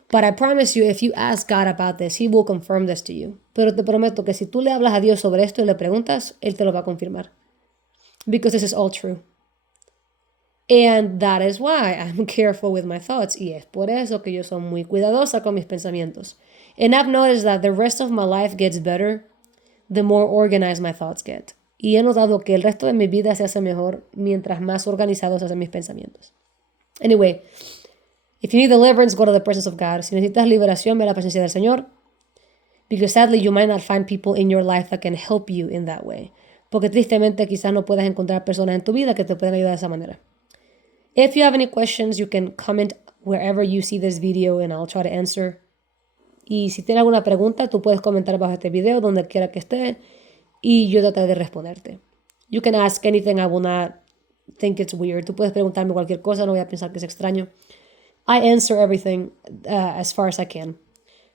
But I promise you, if you ask God about this, He will confirm this to you. Pero te prometo que si tú le hablas a Dios sobre esto y le preguntas, Él te lo va a confirmar. Because this is all true. And that is why I'm careful with my thoughts. Y es por eso que yo soy muy cuidadosa con mis pensamientos. And I've noticed that the rest of my life gets better the more organized my thoughts get. Y he notado que el resto de mi vida se hace mejor mientras más organizados se hacen mis pensamientos. Anyway, if you need deliverance, go to the presence of God. Si necesitas liberación, ve a la presencia del Señor. Because sadly, you might not find people in your life that can help you in that way. Porque tristemente quizás no puedas encontrar personas en tu vida que te puedan ayudar de esa manera. If you have any questions, you can comment wherever you see this video and I'll try to answer. Y si tienes alguna pregunta, tú puedes comentar bajo este video, donde quiera que esté, y yo trataré de responderte. You can ask anything, I will not think it's weird. Tú puedes preguntarme cualquier cosa, no voy a pensar que es extraño. I answer everything as far as I can.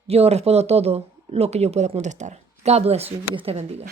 Yo respondo todo lo que yo pueda contestar. God bless you. Dios te bendiga.